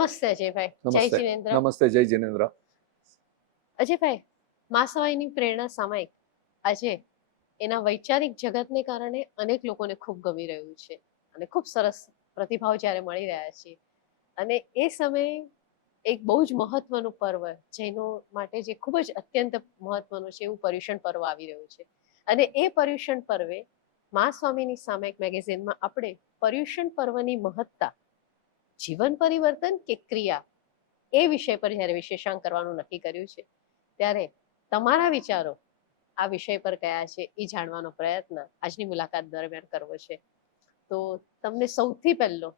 નમસ્તે અજયભાઈ. જય નમસ્તે. જિનેન્દ્ર. નમસ્તે, જય જિનેન્દ્ર. અજયભાઈ, મા સવાઈની પ્રેરણા સામાયિક આજે એના વૈચારિક જગતને કારણે અનેક લોકોને ખૂબ ગમી રહ્યું છે અને ખૂબ સરસ પ્રતિભાવ જ્યારે મળી રહ્યા છે. અને એ સમયે એક બહુ જ મહત્વનું પર્વ જૈનો માટે જે ખૂબ જ અત્યંત મહત્વનું છે એવું પર્યુષણ પર્વ આવી રહ્યું છે. અને એ પર્યુષણ પર્વે મા સ્વામીની સામાયિક મેગેઝિનમાં આપણે પર્યુષણ પર્વની મહત્તા, જીવન પરિવર્તન કે ક્રિયા, એ વિષય પર જ્યારે વિશેષાંક કરવાનું નક્કી કર્યું છે ત્યારે તમારા વિચારો આ વિષય પર કયા છે એ જાણવાનો પ્રયત્ન આજની મુલાકાત દરમિયાન કરવો છે. તો તમને સૌથી પહેલો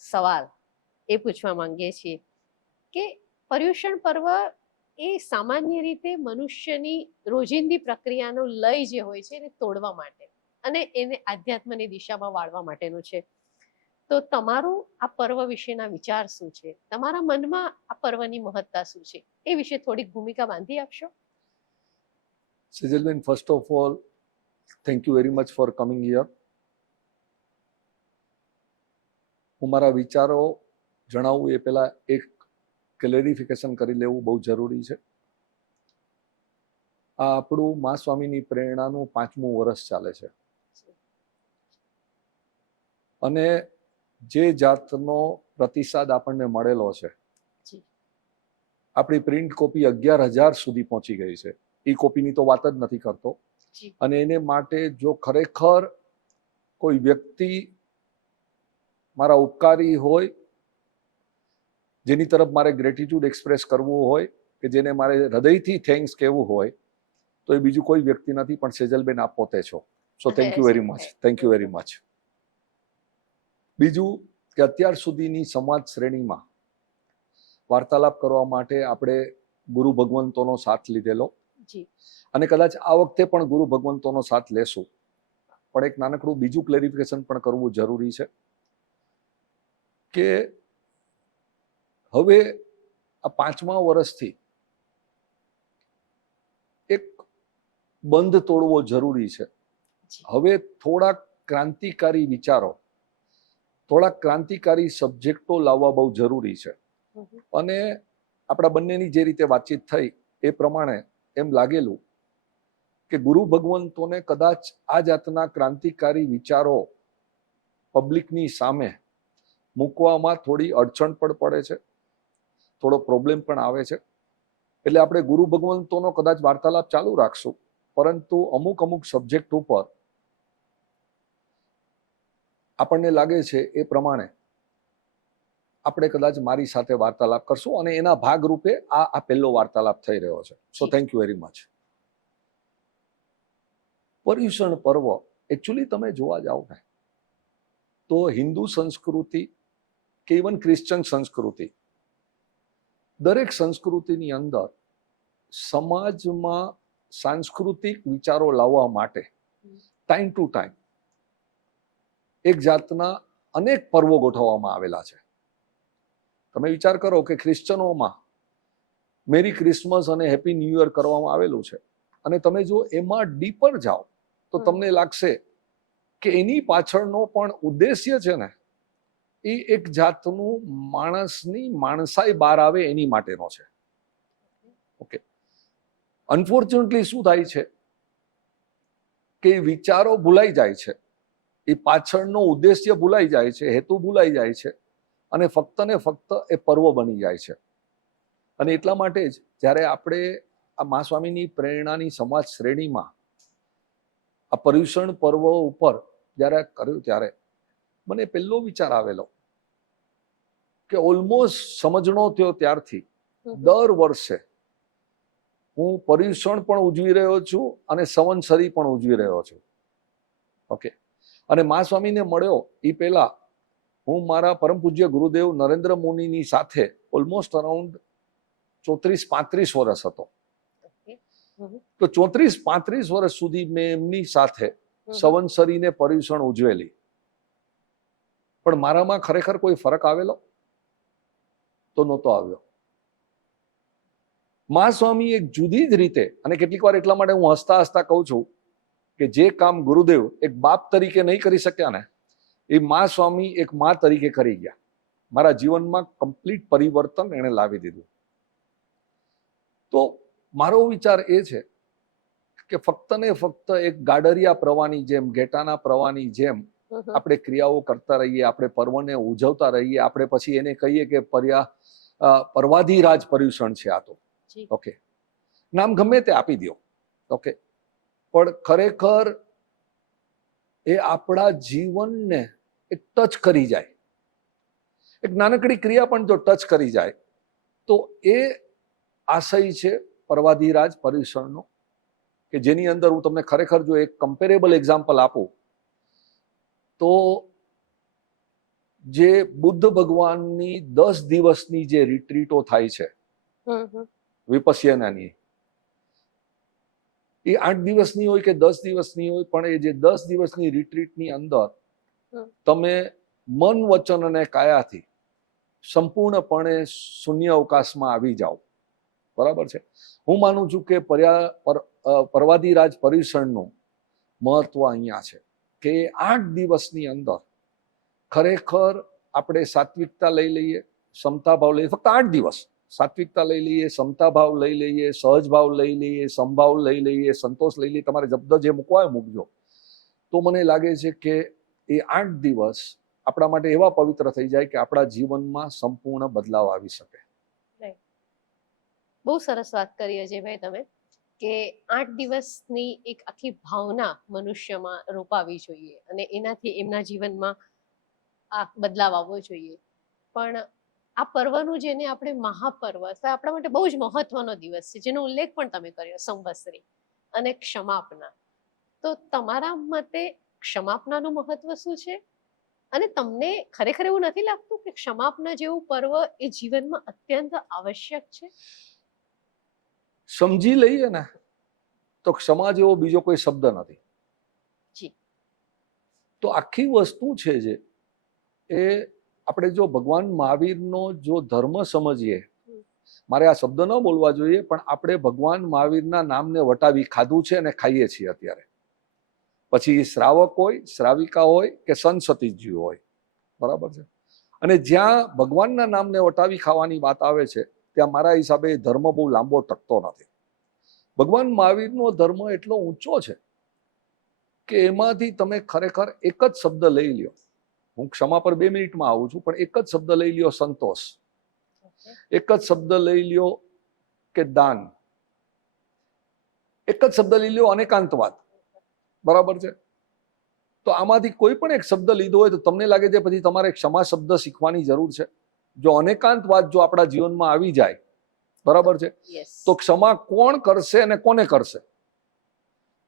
સવાલ એ પૂછવા માંગીએ છીએ કે પર્યુષણ પર્વ એ સામાન્ય રીતે મનુષ્યની રોજિંદી પ્રક્રિયાનો લય જે હોય છે એને તોડવા માટે અને એને આધ્યાત્મની દિશામાં વાળવા માટેનું છે. તો તમારું આ પર્વ વિશેના વિચાર શું છે? તમારા મનમાં આ પર્વની મહત્તા શું છે? એ વિશે થોડીક ભૂમિકા બાંધી આપશો. Sejalben, first of all, thank you very much for coming here. હું મારા વિચારો જણાવું એ પહેલા એક ક્લેરિફિકેશન કરી લેવું બહુ જરૂરી છે. આ આપણું મા સ્વામીની પ્રેરણાનું 5મું વર્ષ ચાલે છે અને જે જાતનો પ્રતિસાદ આપણને મળેલો છે, આપણી પ્રિન્ટ કોપી 11,000 સુધી પહોંચી ગઈ છે. ઈ કોપીની તો વાત જ નથી કરતો. અને એને માટે જો ખરેખર કોઈ વ્યક્તિ મારા ઉપકારી હોય, જેની તરફ મારે ગ્રેટિટ્યુડ એક્સપ્રેસ કરવું હોય, કે જેને મારે હૃદયથી થેન્ક્સ કહેવું હોય, તો એ બીજું કોઈ વ્યક્તિ નથી પણ સેજલબેન આપ પોતે છો. So thank you very much. Thank you very much. બીજું કે અત્યાર સુધીની સમાજ શ્રેણીમાં વાર્તાલાપ કરવા માટે આપણે ગુરુ ભગવંતોનો સાથ લીધેલો અને કદાચ આ વખતે પણ ગુરુ ભગવંતોનો સાથ લેશું. પણ એક નાનકડું બીજું ક્લેરિફિકેશન પણ કરવું જરૂરી છે કે હવે આ 5મા વર્ષથી એક બંધ તોડવો જરૂરી છે. હવે થોડાક ક્રાંતિકારી વિચારો, થોડાક ક્રાંતિકારી સબ્જેક્ટો લાવવા બહુ જરૂરી છે. અને આપણા બંનેની જે રીતે વાતચીત થઈ એ પ્રમાણે એમ લાગેલું કે ગુરુ ભગવંતોને કદાચ આ જાતના ક્રાંતિકારી વિચારો પબ્લિકની સામે મૂકવામાં થોડી અડચણ પણ પડે છે, થોડો પ્રોબ્લેમ પણ આવે છે. એટલે આપણે ગુરુ ભગવંતોનો કદાચ વાર્તાલાપ ચાલુ રાખશું, પરંતુ અમુક સબ્જેક્ટ ઉપર આપણને લાગે છે એ પ્રમાણે આપણે કદાચ મારી સાથે વાર્તાલાપ કરશું અને એના ભાગરૂપે આ પહેલો વાર્તાલાપ થઈ રહ્યો છે. So thank you very much. Paryushan પર્વ એકચ્યુઅલી તમે જોવા જાઓ ને તો હિન્દુ સંસ્કૃતિ કે ઇવન ક્રિશ્ચન સંસ્કૃતિ, દરેક સંસ્કૃતિની અંદર સમાજમાં સાંસ્કૃતિક વિચારો લાવવા માટે ટાઈમ ટુ ટાઈમ એક જાતના અનેક પર્વો ગોઠવવામાં આવેલા છે. તમે વિચાર કરો કે ક્રિશ્ચનોમાં મેરી ક્રિસમસ અને હેપી ન્યૂ યર કરવામાં આવેલું છે અને તમે જો એમાં ડીપર જાઓ તો તમને લાગશે કે એની પાછળનો પણ ઉદ્દેશ્ય છે ને એ એક જાતનું માણસની માણસાઈ બહાર આવે એની માટેનો છે. ઓકે, અનફોર્ચ્યુનેટલી શું થાય છે કે વિચારો ભૂલાઈ જાય છે, એ પાછળનો ઉદ્દેશ્ય ભૂલાઈ જાય છે, હેતુ ભૂલાઈ જાય છે અને ફક્ત ને ફક્ત એ પર્વ બની જાય છે. અને એટલા માટે જ જ્યારે આપણે આ મા સ્વામીની પ્રેરણાની સમાજ શ્રેણીમાં આ પર્યુષણ પર્વ ઉપર જ્યારે કર્યું ત્યારે મને પહેલો વિચાર આવેલો કે ઓલમોસ્ટ સમજણો થયો ત્યારથી દર વર્ષે હું પર્યુષણ પણ ઉજવી રહ્યો છું અને સંવત્સરી પણ ઉજવી રહ્યો છું. ઓકે, અને મા સ્વામીને મળ્યો એ પહેલા હું મારા પરમ પૂજ્ય ગુરુદેવ નરેન્દ્ર મુનિની સાથે ઓલમોસ્ટ અરાઉન્ડ 34-35 વર્ષ હતો. તો 34-35 વર્ષ સુધી મેં એમની સાથે સંવત્સરીને પર્યુષણ ઉજવેલી. પણ મારામાં ખરેખર કોઈ ફરક આવેલો તો નહોતો આવ્યો. મા સ્વામી એક જુદી જ રીતે, અને કેટલીક વાર એટલા માટે હું હસતા હસતા કહું છું કે જે કામ ગુરુદેવ એક બાપ તરીકે નહીં કરી શક્યા ને, એ મા સ્વામી એક મા તરીકે કરી ગયા. મારા જીવનમાં કમ્પ્લીટ પરિવર્તન એણે લાવી દીધું. તો મારો વિચાર એ છે કે ફક્ત ને ફક્ત એક ગાડરિયા પ્રવાહની જેમ, ઘેટાના પ્રવાહની જેમ આપણે ક્રિયાઓ કરતા રહીએ, આપણે પર્વને ઉજવતા રહીએ, આપણે પછી એને કહીએ કે પર્વાધિરાજ પર્યુષણ છે આ તો, ઓકે, નામ ગમે તે આપી દો, ઓકે, પણ ખરેખર એ આપણા જીવનને એક ટચ કરી જાય, એક નાનકડી ક્રિયા પણ જો ટચ કરી જાય તો એ આશય છે પર્વાધિરાજ પર્યુષણનો, કે જેની અંદર હું તમને ખરેખર જો એક કમ્પેરેબલ એક્ઝામ્પલ આપું તો જે બુદ્ધ ભગવાનની 10 દિવસની જે રિટ્રીટો થાય છે વિપશ્યનાની, એ 8 દિવસની હોય કે 10 દિવસની હોય, પણ એ જે 10 દિવસની રિટ્રીટની અંદર તમે મન, વચન અને કાયાથી સંપૂર્ણપણે શૂન્ય અવકાશમાં આવી જાઓ, બરાબર છે. હું માનું છું કે પર્વાધિરાજ પર્યુષણનું મહત્વ અહીંયા છે કે 8 દિવસની અંદર ખરેખર આપણે સાત્વિકતા લઈ લઈએ, સમતા ભાવ લઈએ, ફક્ત 8 દિવસ સાત્વિકતા લઈ લઈએ, સમતા ભાવ લઈ લઈએ, સહજ ભાવ લઈ લઈએ, સમભાવ લઈ લઈએ, સંતોષ લઈ લઈએ, તમારે શબ્દ જે મૂકવા હોય મૂકજો. તો મને લાગે છે કે એ 8 દિવસ આપણા માટે એવા પવિત્ર થઈ જાય કે આપણા જીવનમાં સંપૂર્ણ બદલાવ આવી શકે. બહુ સરસ વાત કરી અજયભાઈ તમે, કે 8 દિવસની એક આખી ભાવના મનુષ્યમાં રોપાવી જોઈએ અને એનાથી એમના જીવનમાં આ બદલાવ આવવો જોઈએ. પણ આ પર્વનું જેને આપણે મહાપર્વ અથવા આપણા માટે બહુ જ મહત્વનો દિવસ છે, જેનો ઉલ્લેખ પણ તમે કર્યો, સંવત્સરી અને ક્ષમાપના. તો તમારા મતે ક્ષમાપનાનું મહત્વ શું છે? અને તમને ખરેખર એવું નથી લાગતું કે ક્ષમાપના જેવું પર્વ એ જીવનમાં અત્યંત આવશ્યક છે? સમજી લઈએ ને તો ક્ષમા જેવો બીજો કોઈ શબ્દ નથી. તો આખી વસ્તુ છે જે એ આપણે જો ભગવાન મહાવીરનો જો ધર્મ સમજીએ, મારે આ શબ્દ ન બોલવા જોઈએ, પણ આપણે ભગવાન મહાવીરના નામને વટાવી ખાધું છે અને ખાઈએ છીએ અત્યારે. પછી શ્રાવક હોય, શ્રાવિકા હોય કે સંત-સતીજી હોય, બરાબર છે. અને જ્યાં ભગવાનના નામને વટાવી ખાવાની વાત આવે છે ત્યાં મારા હિસાબે એ ધર્મ બહુ લાંબો ટકતો નથી. ભગવાન મહાવીરનો ધર્મ એટલો ઊંચો છે કે એમાંથી તમે ખરેખર એક જ શબ્દ લઈ લ્યો. હું ક્ષમા પર 2 મિનિટમાં આવું છું, પણ એક જ શબ્દ લઈ લ્યો સંતોષ, એક જ શબ્દ લઈ લ્યો કે દાન, એક જ શબ્દ લઈ લ્યો અનેકાંતવાદ, બરાબર છે. તો આમાંથી કોઈ પણ એક શબ્દ લીધો હોય તો તમને લાગે છે પછી તમારે ક્ષમા શબ્દ શીખવાની જરૂર છે? જો અનેકાંતવાદ જો આપણા જીવનમાં આવી જાય, બરાબર છે, તો ક્ષમા કોણ કરશે અને કોને કરશે?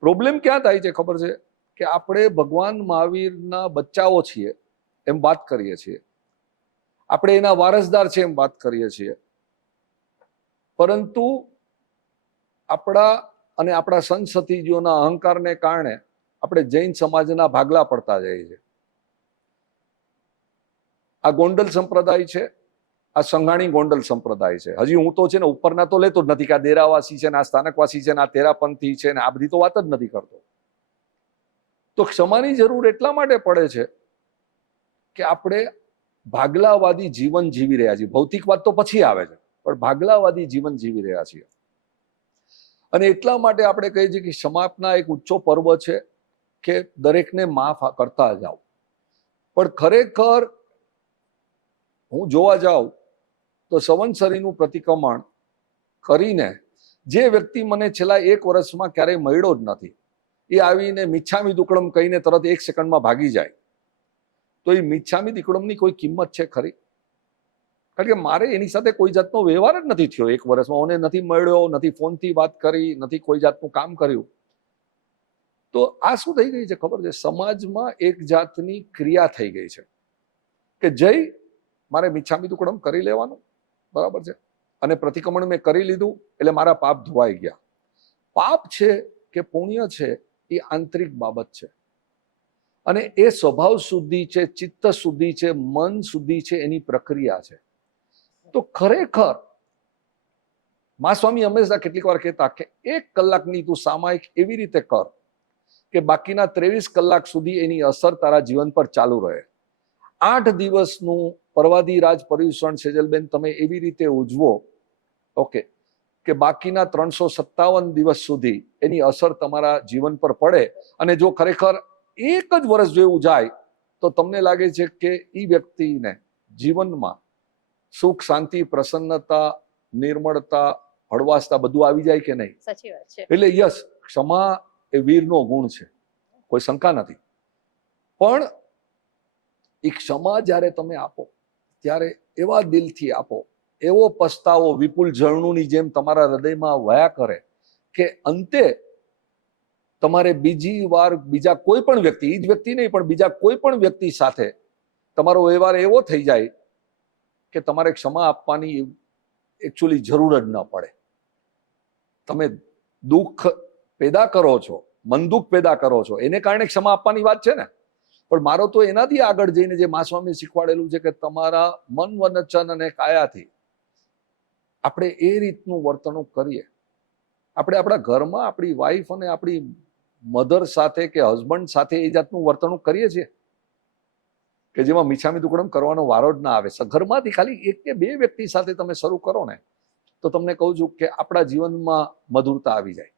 પ્રોબ્લેમ ક્યાં થાય છે ખબર છે? કે આપણે ભગવાન મહાવીરના બચ્ચાઓ છીએ એમ વાત કરીએ છીએ, આપણે એના વારસદાર છે એમ વાત કરીએ છીએ, પરંતુ આપણા અને આપણા સંત સતીજીઓના અહંકારને કારણે આપણે જૈન સમાજના ભાગલા પડતા જઈએ છીએ. આ ગોંડલ સંપ્રદાય છે, આ સંઘાણી ગોંડલ સંપ્રદાય છે. હજી હું તો છે ને ઉપરના તો લેતો જ નથી કે આ દેરાવાસી છે ને આ સ્થાનકવાસી છે ને આ તેરાપંથી છે ને આ બધી તો વાત જ નથી કરતો. તો ક્ષમાની જરૂર એટલા માટે પડે છે કે આપણે ભાગલાવાદી જીવન જીવી રહ્યા છીએ. ભૌતિકવાદ તો પછી આવે છે, પણ ભાગલાવાદી જીવન જીવી રહ્યા છીએ. અને એટલા માટે આપણે કહીએ છીએ કે ક્ષમાપના એક ઊંચો પર્વ છે કે દરેકને માફ કરતા જાઓ. પણ ખરેખર હું જોવા જાઉં તો સંવત્સરીનું પ્રતિક્રમણ કરીને જે વ્યક્તિ મને છેલ્લા 1 વર્ષમાં ક્યારેય મળ્યો જ નથી, એ આવીને મિચ્છામી દુક્કડમ કહીને તરત 1 સેકન્ડમાં ભાગી જાય, તો એ મિચ્છામી દુક્કડમની કોઈ કિંમત છે ખરી? કારણ કે મારે એની સાથે કોઈ જાતનો વ્યવહાર જ નથી થયો 1 વર્ષમાં. મને નથી મળ્યો, નથી ફોનથી વાત કરી, નથી કોઈ જાતનું કામ કર્યું. તો આ શું થઈ ગઈ છે ખબર છે? સમાજમાં એક જાતની ક્રિયા થઈ ગઈ છે કે જઈ મારે મિચ્છામી દુક્કડમ કરી લેવાનું, બરાબર છે, અને પ્રતિક્રમણ મેં કરી લીધું એટલે મારા પાપ ધોવાઈ ગયા. પાપ છે કે પુણ્ય છે એ આંતરિક બાબત છે, અને એ સ્વભાવ શુદ્ધિ છે, ચિત્ત શુદ્ધિ છે, મન શુદ્ધિ છે, એની પ્રક્રિયા છે. તો ખરેખર મા સ્વામી હંમેશા કેટલીક વાર કહેતા કે 1 કલાકની તું સામાયિક એવી રીતે કર કે બાકીના 23 કલાક સુધી એની અસર તારા જીવન પર ચાલુ રહે. 8 દિવસનું પર્વાધિરાજ પર્યુષણ સેજલબેન તમે એવી રીતે ઉજવો, ઓકે, કે બાકીના 357 દિવસ સુધી એની અસર તમારા જીવન પર પડે. અને જો ખરેખર એક જ વર્ષ જેવું જાય તો તમને લાગે છે કે એ વ્યક્તિને જીવનમાં સુખ, શાંતિ, પ્રસન્નતા, નિર્મળતા, હળવાશતા બધું આવી જાય કે નહીં? સાચી વાત છે. એટલે યસ, ક્ષમા એ વીરનો ગુણ છે, કોઈ શંકા નથી. પણ એ ક્ષમા જ્યારે તમે આપો ત્યારે એવા દિલથી આપો, એવો પસ્તાવો વિપુલ ઝરણુની જેમ તમારા હૃદયમાં વયા કરે કે અંતે તમારે બીજી વાર બીજા કોઈ પણ વ્યક્તિ, એ જ વ્યક્તિ નહીં પણ બીજા કોઈ પણ વ્યક્તિ સાથે તમારો વ્યવહાર એવો થઈ જાય કે તમારે ક્ષમા આપવાની એકચ્યુઅલી જરૂર જ ન પડે. તમે દુઃખ પેદા કરો છો, મન દુઃખ પેદા કરો છો, એને કારણે ક્ષમા આપવાની વાત છે ને. પણ મારો તો એનાથી આગળ જઈને જે મા સ્વામી શીખવાડેલું છે કે તમારા મન, વચન અને કાયાથી આપણે એ રીતનું વર્તણૂક કરીએ. આપણે આપણા ઘરમાં આપણી વાઈફ અને આપણી મધર સાથે કે હસબન્ડ સાથે એ જાતનું વર્તણૂક કરીએ છીએ કે જેમાં મીઠામી દુકડમ કરવાનો વારો જ ના આવે. ઘરમાંથી ખાલી એક કે બે વ્યક્તિ સાથે તમે શરૂ કરો ને તો તમને કહું છું કે આપણા જીવનમાં મધુરતા આવી જાય.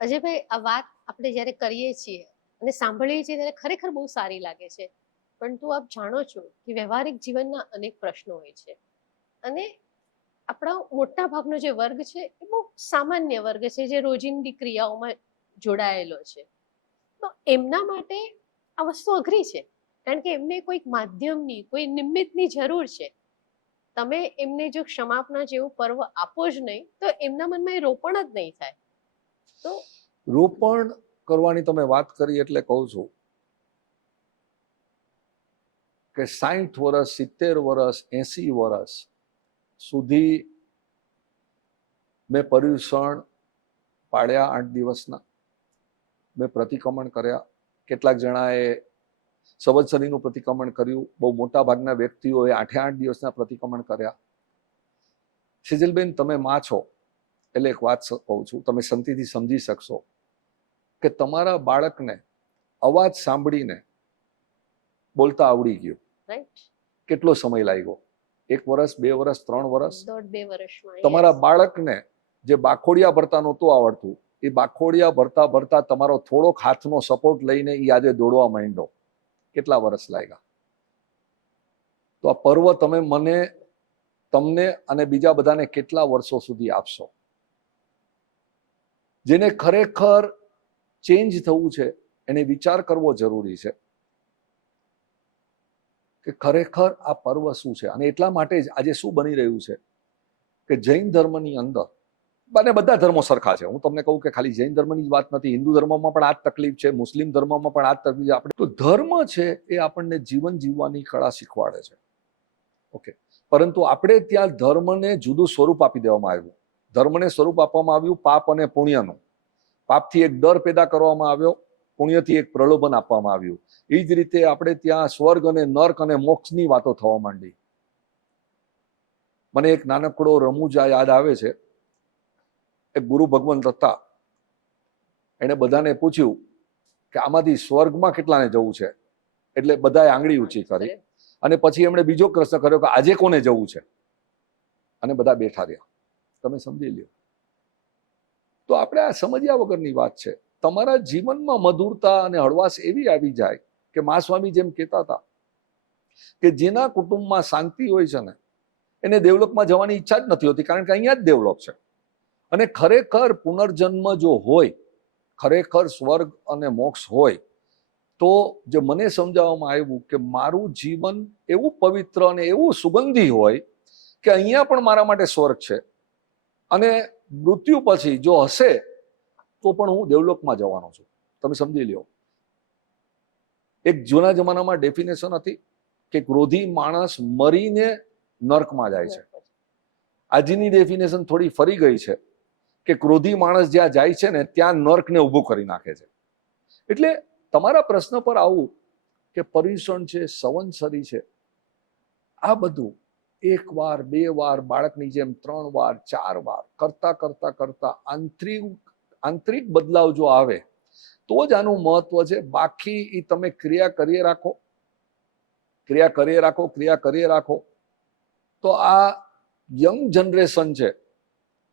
અજયભાઈ, આ વાત આપણે જ્યારે કરીએ છીએ અને સાંભળીએ છીએ ત્યારે ખરેખર બહુ સારી લાગે છે. પરંતુ આપ જાણો છો કે વ્યવહારિક જીવનના અનેક પ્રશ્નો હોય છે અને આપણા મોટા ભાગનો જે વર્ગ છે એ બહુ સામાન્ય વર્ગ છે જે રોજિંદી ક્રિયાઓમાં જોડાયેલો છે. તો એમના માટે આ વસ્તુ અઘરી છે કારણ કે એમને કોઈક માધ્યમની, કોઈ નિમિત્તની જરૂર છે. તમે એમને જો ક્ષમાપના જેવું પર્વ આપો જ નહીં તો એમના મનમાં એ રોપણ જ નહીં થાય. તો રોપણ કરવાની તમે વાત કરી એટલે કહું છું કે 60 વર્ષ, 70 વર્ષ, 80 વર્ષ સુધી મેં પર્યુષણ પાડ્યા 8 દિવસના, મેં પ્રતિક્રમણ કર્યા. કેટલાક જણાએ સંવત્સરીનું પ્રતિક્રમણ કર્યું, બહુ મોટા ભાગના વ્યક્તિઓએ 8 દિવસના પ્રતિક્રમણ કર્યા. સેજલબેન, તમે માં છો એટલે એક વાત કહું છું, તમે શાંતિથી સમજી શકશો કે તમારા બાળકને અવાજ સાંભળીને બોલતા આવડી ગયું, રાઈટ, કેટલો સમય લાગ્યો? 1 વર્ષ, 2 વર્ષ, 3 વર્ષ? 1.5-2 વર્ષમાં. તમારા બાળકને જે બાખોડિયા ભરતા નહોતું આવડતું એ બાખોડિયા ભરતા ભરતા તમારો થોડોક હાથનો સપોર્ટ લઈને એ આજે દોડવા માંડ્યો. કેટલા વર્ષ લાગ્યા? તો આ પર્વ તમે મને, તમને અને બીજા બધાને કેટલા વર્ષો સુધી આપશો? જેને ખરેખર ચેન્જ થવું છે એને વિચાર કરવો જરૂરી છે કે ખરેખર આ પર્વ શું છે. અને એટલા માટે જ આજે શું બની રહ્યું છે કે જૈન ધર્મની અંદર, અને બધા ધર્મો સરખા છે, હું તમને કહું કે ખાલી જૈન ધર્મની જ વાત નથી, હિન્દુ ધર્મમાં પણ આ જ તકલીફ છે, મુસ્લિમ ધર્મમાં પણ આ જ તકલીફ છે. આપણે તો ધર્મ છે એ આપણને જીવન જીવવાની કળા શીખવાડે છે, ઓકે. પરંતુ આપણે ત્યાં ધર્મને જુદું સ્વરૂપ આપી દેવામાં આવ્યું. ધર્મને સ્વરૂપ આપવામાં આવ્યું પાપ અને પુણ્યનું. પાપથી એક ડર પેદા કરવામાં આવ્યો, પુણ્યથી એક પ્રલોભન આપવામાં આવ્યું. એ જ રીતે આપણે ત્યાં સ્વર્ગ અને નર્ક અને મોક્ષની વાતો થવા માંડી. મને એક નાનકડો રમૂજા યાદ આવે છે. એક ગુરુ ભગવંત હતા, એને બધાને પૂછ્યું કે આમાંથી સ્વર્ગમાં કેટલાને જવું છે? એટલે બધાએ આંગળી ઊંચી કરી અને પછી એમણે બીજો પ્રશ્ન કર્યો કે આજે કોને જવું છે? અને બધા બેઠા રહ્યા. તમે સમજી લ્યો. તો આપણે આ સમજ્યા વગરની વાત છે. તમારા જીવનમાં મધુરતા અને હળવાશ એવી આવી જાય કે મા સ્વામી જેમ કહેતા હતા કે જેના કુટુંબમાં શાંતિ હોય છે ને એને દેવલોકમાં જવાની ઈચ્છા જ નથી હોતી, કારણ કે અહીંયા જ દેવલોક છે. અને ખરેખર પુનર્જન્મ જો હોય, ખરેખર સ્વર્ગ અને મોક્ષ હોય તો જે મને સમજાવવામાં આવ્યું કે મારું જીવન એવું પવિત્ર અને એવું સુગંધી હોય કે અહીંયા પણ મારા માટે સ્વર્ગ છે અને મૃત્યુ પછી જો હશે તો પણ હું દેવલોકમાં જવાનો છું. તમે સમજી લ્યો. એક જૂના જમાનામાં ડેફિનેશન હતી કે ક્રોધી માણસ મરીને નર્કમાં જાય છે. આજની ડેફિનેશન થોડી ફરી ગઈ છે કે ક્રોધી માણસ જ્યાં જાય છે ને ત્યાં નર્કને ઊભું કરી નાખે છે. એટલે તમારા પ્રશ્ન પર આવું કે પર્યુષણ છે, સંવત્સરી છે, આ બધું 1 વાર 2 વાર બાળકની જેમ 3 વાર 4 વાર કરતા કરતા કરતા આંતરિક બદલાવ જો આવે તો જ આનું મહત્વ છે. બાકી એ તમે ક્રિયા કરીએ રાખો, ક્રિયા કરીએ રાખો. તો આ યંગ જનરેશન છે,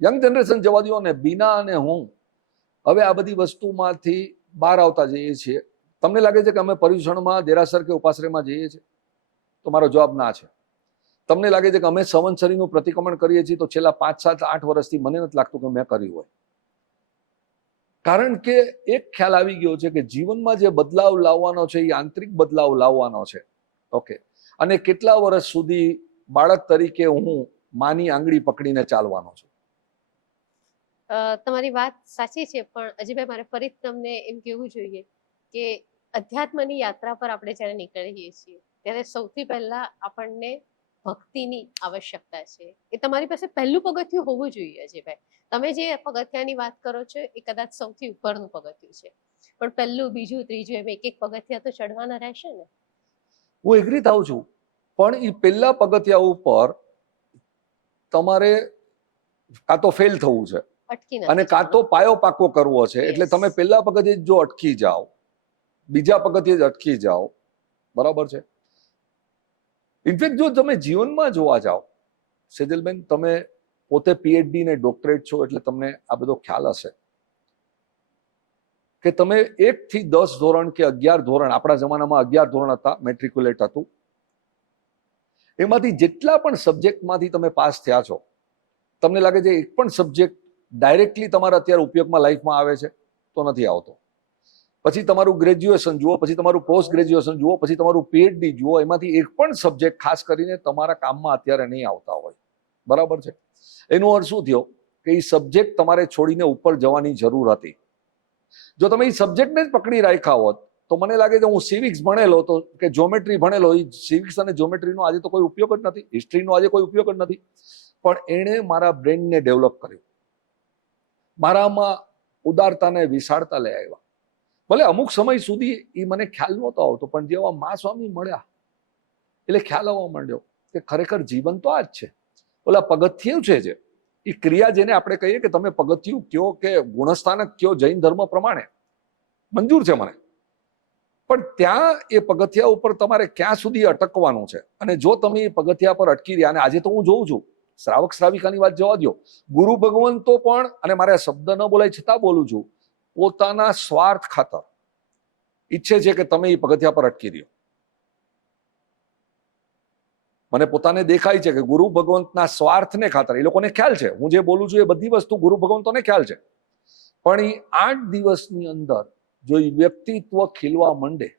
યંગ જનરેશન જવા દો ને, બીના અને હું હવે આ બધી વસ્તુમાંથી બહાર આવતા જઈએ છીએ. તમને લાગે છે કે અમે પર્યુષણમાં દેરાસર કે ઉપાશ્રયમાં જઈએ છીએ? તો મારો જવાબ ના છે. તમને લાગે છે કે અમે સંવત્સરીનું પ્રતિક્રમણ કરીએ છીએ? તો છેલ્લા 5, 7, 8 વર્ષથી મને નથી લાગતું કે મેં કર્યું હોય. કારણ કે એક ખ્યાલ આવી ગયો છે કે જીવનમાં જે બદલાવ લાવવાનો છે એ આંતરિક બદલાવ લાવવાનો છે. ઓકે, અને કેટલા વર્ષ સુધી બાળક તરીકે હું માની આંગળી પકડીને ચાલવાનો છું? તમારી વાત સાચી છે, પણ અજયભાઈ મારે ફરી તમને એમ કહેવું જોઈએ કે અધ્યાત્મની યાત્રા પર આપણે જ્યારે નીકળીએ છીએ ત્યારે સૌથી પહેલા આપણને ભક્તિની આવશ્યકતા છે. એ તમારી પાસે પહેલું પગથિયું હોવું જોઈએ અજયભાઈ. તમે જે પગથિયાની વાત કરો છો એ કદાચ સૌથી ઉપરનું પગથિયું છે, પણ પહેલું, બીજું, ત્રીજું એમ એક પગથિયા તો ચડવાના રહેશે ને. હું એગ્રી થાઉં છું, પણ એ પહેલા પગથિયા ઉપર તમારે કાં તો ફેલ થવું છે અટકી અને નથી કાં તો જવાનું. પાયો પાકો કરવો છે. એટલે Yes. તમે પહેલા પગથિયે જો અટકી જાઓ, બીજા પગથિયે જ અટકી જાઓ, બરાબર છે. ઇનફેક્ટ જો તમે જીવનમાં જોવા જાઓ, સેજલબેન, તમે પોતે પીએચડી ને ડોક્ટરેટ છો એટલે તમને આ બધો ખ્યાલ હશે કે તમે 1 થી 10 ધોરણ કે 11 ધોરણ, આપણા જમાનામાં 11 ધોરણ હતા, મેટ્રિક્યુલેટ હતું, એમાંથી જેટલા પણ સબ્જેક્ટમાંથી તમે પાસ થયા છો, તમને લાગે છે એક પણ સબ્જેક્ટ ડાયરેક્ટલી તમારા અત્યારે ઉપયોગમાં લાઈફમાં આવે છે? તો નથી આવતો. પછી તમારું ગ્રેજ્યુએશન જુઓ, પછી તમારું પોસ્ટ ગ્રેજ્યુએશન જુઓ, પછી તમારું પીએચડી જુઓ, એમાંથી એક પણ સબ્જેક્ટ ખાસ કરીને તમારા કામમાં અત્યારે નહીં આવતા હોય. બરાબર છે. એનો અર્થ શું થયો કે એ સબ્જેક્ટ તમારે છોડીને ઉપર જવાની જરૂર હતી. જો તમે એ સબ્જેક્ટને જ પકડી રાખ્યા હોત તો મને લાગે છે હું સિવિક્સ ભણેલો તો કે જ્યોમેટ્રી ભણેલો, એ સિવિક્સ અને જ્યોમેટ્રીનો આજે તો કોઈ ઉપયોગ જ નથી, હિસ્ટ્રીનો આજે કોઈ ઉપયોગ જ નથી. પણ એણે મારા બ્રેનને ડેવલપ કર્યું, મારામાં ઉદારતાને વિશાળતા લઈ આવ્યા. ભલે અમુક સમય સુધી એ મને ખ્યાલ નહોતો આવતો, પણ જેવા મા સ્વામી મળ્યા એટલે ખ્યાલ આવવા માંડ્યો કે ખરેખર જીવન તો આ જ છે. ઓલા પગથિયું છે જે એ ક્રિયા, જેને આપણે કહીએ કે તમે પગથિયું કયો કે ગુણસ્થાનક કયો, જૈન ધર્મ પ્રમાણે મંજૂર છે મને, પણ ત્યાં એ પગથિયા ઉપર તમારે ક્યાં સુધી અટકવાનું છે. અને જો તમે એ પગથિયા પર અટકી રહ્યા, અને આજે તો હું જોઉં છું, શ્રાવક શ્રાવિકાની વાત જવા દો, ગુરુ ભગવંતો પણ, અને મારે આ શબ્દ ન બોલાય છતાં બોલું છું, પોતાના સ્વાર્થ ખાતર ઈચ્છે છે કે તમે એ પગથિયા પર અટકી રહ્યો. મને પોતાને દેખાય છે કે ગુરુ ભગવંતના સ્વાર્થને ખાતર, એ લોકોને ખ્યાલ છે હું જે બોલું છું એ બધી વસ્તુ ગુરુ ભગવંતોને ખ્યાલ છે, પણ એ 8 દિવસની અંદર જો એ વ્યક્તિત્વ ખીલવા માંડે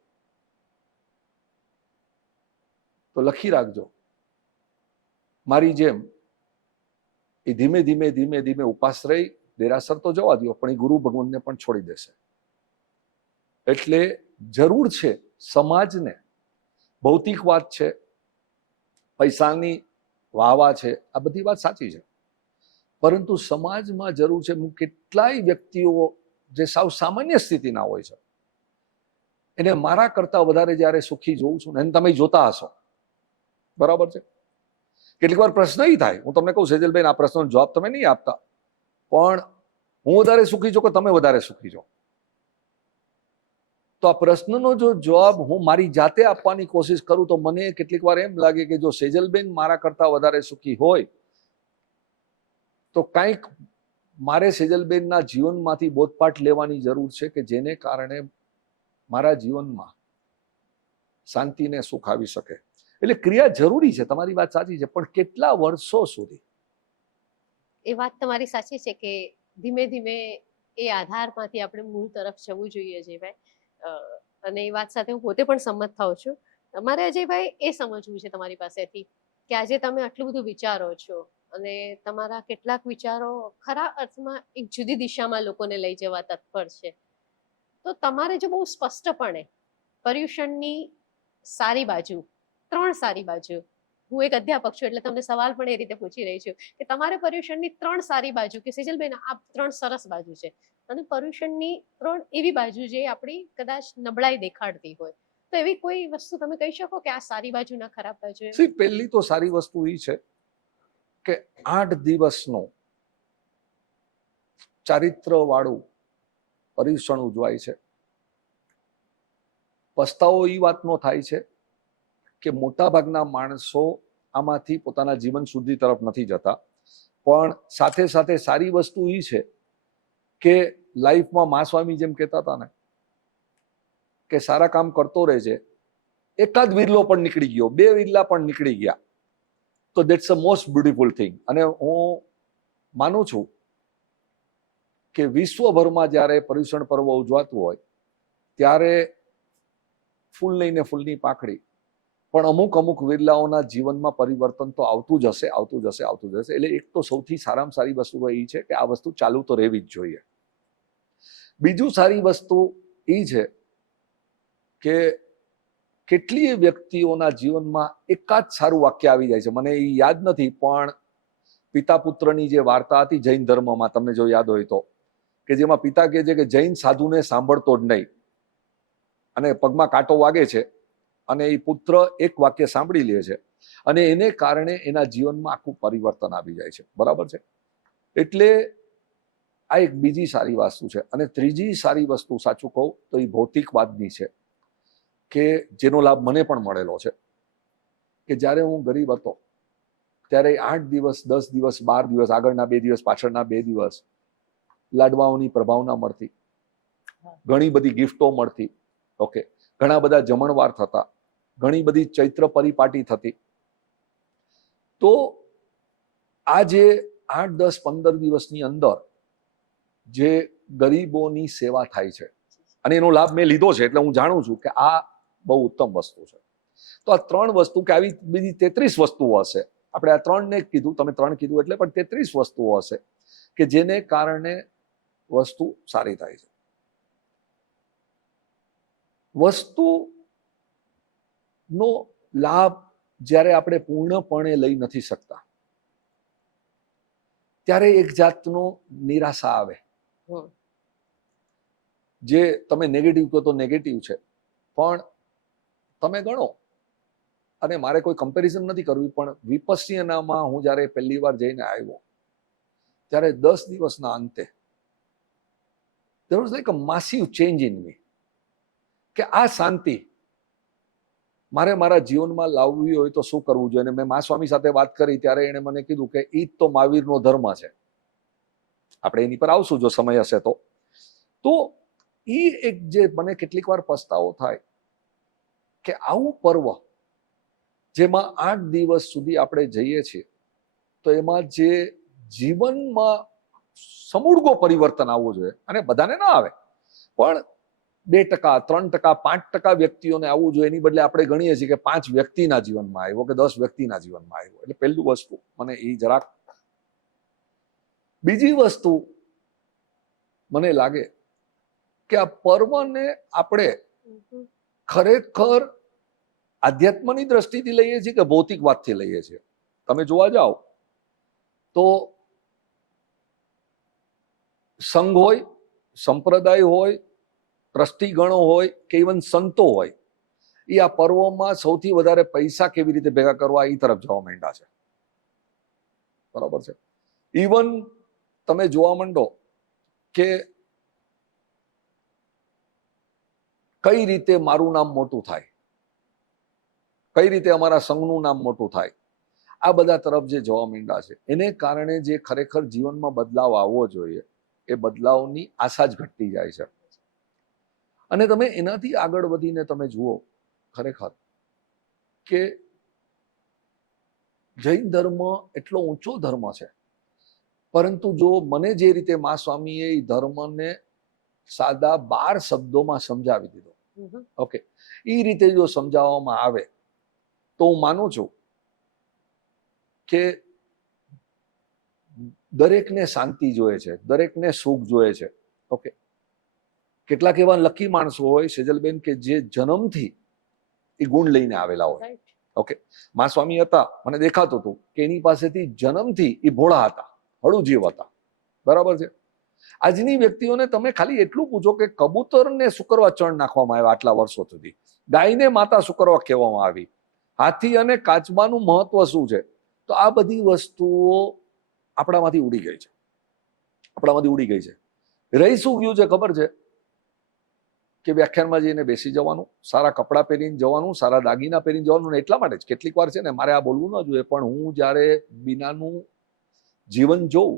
તો લખી રાખજો, મારી જેમ એ ધીમે ધીમે ધીમે ધીમે ઉપાશ્રય, દેરાસર તો જવા દો, પણ એ ગુરુ ભગવંતને પણ છોડી દેશે. એટલે જરૂર છે સમાજને, ભૌતિક વાત છે, પૈસાની વાવા છે, આ બધી વાત સાચી છે, પરંતુ સમાજમાં જરૂર છે. હું કેટલાય વ્યક્તિઓ જે સાવ સામાન્ય સ્થિતિના હોય છે એને મારા કરતા વધારે જ્યારે સુખી જોઉં છું ને, એને તમે જોતા હશો, બરાબર છે. કેટલીક વાર પ્રશ્ન એ થાય, હું તમને કહું સેજલબેન, આ પ્રશ્નનો જવાબ તમે નહીં આપતા, પણ હું વધારે સુખી છું કે તમે વધારે સુખી છો? તો આ પ્રશ્નનો જો જવાબ હું મારી જાતે આપવાની કોશિશ કરું તો મને કેટલીક વાર એમ લાગે કે જો સેજલબેન મારા કરતા વધારે સુખી હોય તો કંઈક મારે સેજલબેનના જીવનમાંથી બોધપાઠ લેવાની જરૂર છે કે જેને કારણે મારા જીવનમાં શાંતિને સુખ આવી શકે. એટલે ક્રિયા જરૂરી છે, તમારી વાત સાચી છે, પણ કેટલા વર્ષો સુધી? એ વાત તમારી સાચી છે કે ધીમે ધીમે એ આધારમાંથી આપણે મૂળ તરફ જવું જોઈએ અજયભાઈ. અને એ વાત સાથે હું પોતે પણ સંમત થાઉં છું. તમારે અજયભાઈ એ સમજવું છે તમારી પાસેથી કે આજે તમે આટલું બધું વિચારો છો અને તમારા કેટલાક વિચારો ખરા અર્થમાં એક જુદી દિશામાં લોકોને લઈ જવા તત્પર છે. તો તમારે જો બહુ સ્પષ્ટપણે પર્યુષણની સારી બાજુ, 3 સારી બાજુ, હું એક અધ્યાપક છું એટલે તમને સવાલ પણ એ રીતે પૂછી રહી છું કે તમારે પર્યુષણની 3 સારી બાજુ, કે સેજલબેન આ 3 સરસ બાજુ છે, અને પર્યુષણની 3 એવી બાજુ જે આપણી કદાચ નબળાઈ દેખાડતી હોય, તો એવી કોઈ વસ્તુ તમે કહી શકો કે આ સારી બાજુ ના ખરાબ બાજુ? પહેલી તો સારી વસ્તુ એ છે કે 8 દિવસનો ચારિત્ર વાળું પર્યુષણ ઉજવાય છે. પસ્તાવો એ વાતનો થાય છે કે મોટાભાગના માણસો આમાંથી પોતાના જીવન શુદ્ધિ તરફ નથી જતા, પણ સાથે સાથે સારી વસ્તુ એ છે કે લાઈફમાં મા સ્વામી જેમ કહેતા હતા ને કે સારા કામ કરતો રહેજે, એકાદ વિરલો પણ નીકળી ગયો, 2 વિરલા પણ નીકળી ગયા, તો that's a most beautiful thing. અને હું માનું છું કે વિશ્વભરમાં જ્યારે પર્યુષણ પર્વ ઉજવાતું હોય ત્યારે ફૂલ લઈને ફૂલની પાંખડી, પણ અમુક અમુક વિરલાઓના જીવનમાં પરિવર્તન તો આવતું જ હશે, આવતું જ હશે, આવતું જ હશે. એટલે એક તો સૌથી સારામાં સારી વસ્તુ એ છે કે આ વસ્તુ ચાલુ તો રહેવી જ જોઈએ. બીજું સારી વસ્તુ એ છે કે કેટલીય વ્યક્તિઓના જીવનમાં એકાદ સારું વાક્ય આવી જાય છે, મને એ યાદ નથી, પણ પિતા પુત્રની જે વાર્તા હતી જૈન ધર્મમાં, તમને જો યાદ હોય તો, કે જેમાં પિતા કહે છે કે જૈન સાધુને સાંભળતો જ નહીં અને પગમાં કાંટો વાગે છે, અને એ પુત્ર એક વાક્ય સાંભળી લે છે અને એને કારણે એના જીવનમાં આખું પરિવર્તન આવી જાય છે. બરાબર છે? એટલે આ એક બીજી સારી વસ્તુ છે. અને ત્રીજી સારી વસ્તુ સાચું કહું તો એ ભૌતિકવાદની છે, કે જેનો લાભ મને પણ મળેલો છે. કે જ્યારે હું ગરીબ હતો ત્યારે 8 દિવસ, 10 દિવસ, 12 દિવસ, આગળના 2 દિવસ, પાછળના 2 દિવસ લાડવાઓની પ્રભાવના મળતી, ઘણી બધી ગિફ્ટો મળતી, ઓકે, ઘણા બધા જમણવાર થતા, ઘણી બધી ચૈત્ર પરિપાટી થતી. તો આ જે 8, 10, 15 દિવસની અંદર જે ગરીબોની સેવા થાય છે અને એનો લાભ મેં લીધો છે, એટલે હું જાણું છું કે આ બહુ ઉત્તમ વસ્તુ છે. તો આ 3 વસ્તુ, કે આવી બીજી 33 વસ્તુઓ હશે, આપણે આ 3 ને કીધું, તમે 3 કીધું એટલે પણ 33 વસ્તુઓ હશે કે જેને કારણે વસ્તુ સારી થાય છે. વસ્તુનો લાભ જ્યારે આપણે પૂર્ણપણે લઈ નથી શકતા ત્યારે એક જાતનો નિરાશા આવે. જે તમે નેગેટિવ કહો તો નેગેટિવ છે, પણ તમે ગણો, અને મારે કોઈ કમ્પેરિઝન નથી કરવી, પણ વિપસ્યનામાં હું જ્યારે પહેલી વાર જઈને આવ્યો ત્યારે 10 દિવસના અંતે there was like a massive change in me, કે આ શાંતિ મારે મારા જીવનમાં લાવવી હોય તો શું કરવું જોઈએ. અને મેં મા સ્વામી સાથે વાત કરી ત્યારે એણે મને કીધું કે ઈ જ તો મહાવીરનો ધર્મ છે. આપણે એની પર આવશું જો સમય હશે તો. તો ઈ એક જે મને કેટલીક વાર પસ્તાવો થાય કે આવું પર્વ જેમાં 8 દિવસ સુધી આપણે જઈએ છીએ, તો એમાં જે જીવનમાં સમૂળગો પરિવર્તન આવવું જોઈએ, અને બધાને ના આવે, પણ 2%, 3%, 5% વ્યક્તિઓને આવવું જોઈએ. એની બદલે આપણે ગણીએ છીએ કે 5 વ્યક્તિના જીવનમાં આવ્યો કે 10 વ્યક્તિના જીવનમાં આવ્યો. એટલે પહેલું વસ્તુ મને એ જરાક. બીજી વસ્તુ મને લાગે કે આ પર્વને આપણે ખરેખર આધ્યાત્મની દ્રષ્ટિથી લઈએ છીએ કે ભૌતિકવાદથી લઈએ છીએ. તમે જોવા જાઓ તો સંઘ હોય, સંપ્રદાય હોય, ટ્રસ્ટીગણો હોય કે ઇવન સંતો હોય, એ આ પર્વમાં સૌથી વધારે પૈસા કેવી રીતે ભેગા કરવા એ તરફ જવા માંડ્યા છે. બરાબર છે? ઇવન તમે જોવા માંડો કે કઈ રીતે મારું નામ મોટું થાય, કઈ રીતે અમારા સંઘનું નામ મોટું થાય, આ બધા તરફ જે જવા માંડ્યા છે, એને કારણે જે ખરેખર જીવનમાં બદલાવ આવવો જોઈએ એ બદલાવની આશા જ ઘટતી જાય છે. અને તમે એનાથી આગળ વધીને તમે જુઓ ખરેખર કે જૈન ધર્મ એટલો ઊંચો ધર્મ છે, પરંતુ જો મને જે રીતે મા સ્વામીએ એ ધર્મને સાદા 12 શબ્દોમાં સમજાવી દીધો, ઓકે, એ રીતે જો સમજાવવામાં આવે તો હું માનું છું કે દરેકને શાંતિ જોઈએ છે, દરેકને સુખ જોઈએ છે. ઓકે, કેટલાક એવા લકી માણસો હોય સેજલબેન કે જે જન્મથી એ ગુણ લઈને આવેલા હોય. ઓકે, મા સ્વામી હતા, મને દેખાતું હતું કે એની પાસેથી જન્મથી એ ભોળા હતા, હળુજીવ હતા. બરાબર છે? આજની વ્યક્તિઓને તમે ખાલી એટલું પૂછો કે કબૂતરને શું કરવા ચણ નાખવામાં આવ્યા આટલા વર્ષો સુધી, ગાયને માતા શું કરવા કહેવામાં આવી, હાથી અને કાચબાનું મહત્વ શું છે, તો આ બધી વસ્તુઓ આપણામાંથી ઉડી ગઈ છે, આપણામાંથી ઉડી ગઈ છે. રહી શું ગયું છે ખબર છે? કે વ્યાખ્યાનમાં જઈને બેસી જવાનું, સારા કપડાં પહેરીને જવાનું, સારા દાગીના પહેરીને જવાનું. એટલા માટે જ કેટલીક વાર છે ને, મારે આ બોલવું ન જોઈએ, પણ હું જ્યારે બીનાનું જીવન જોઉં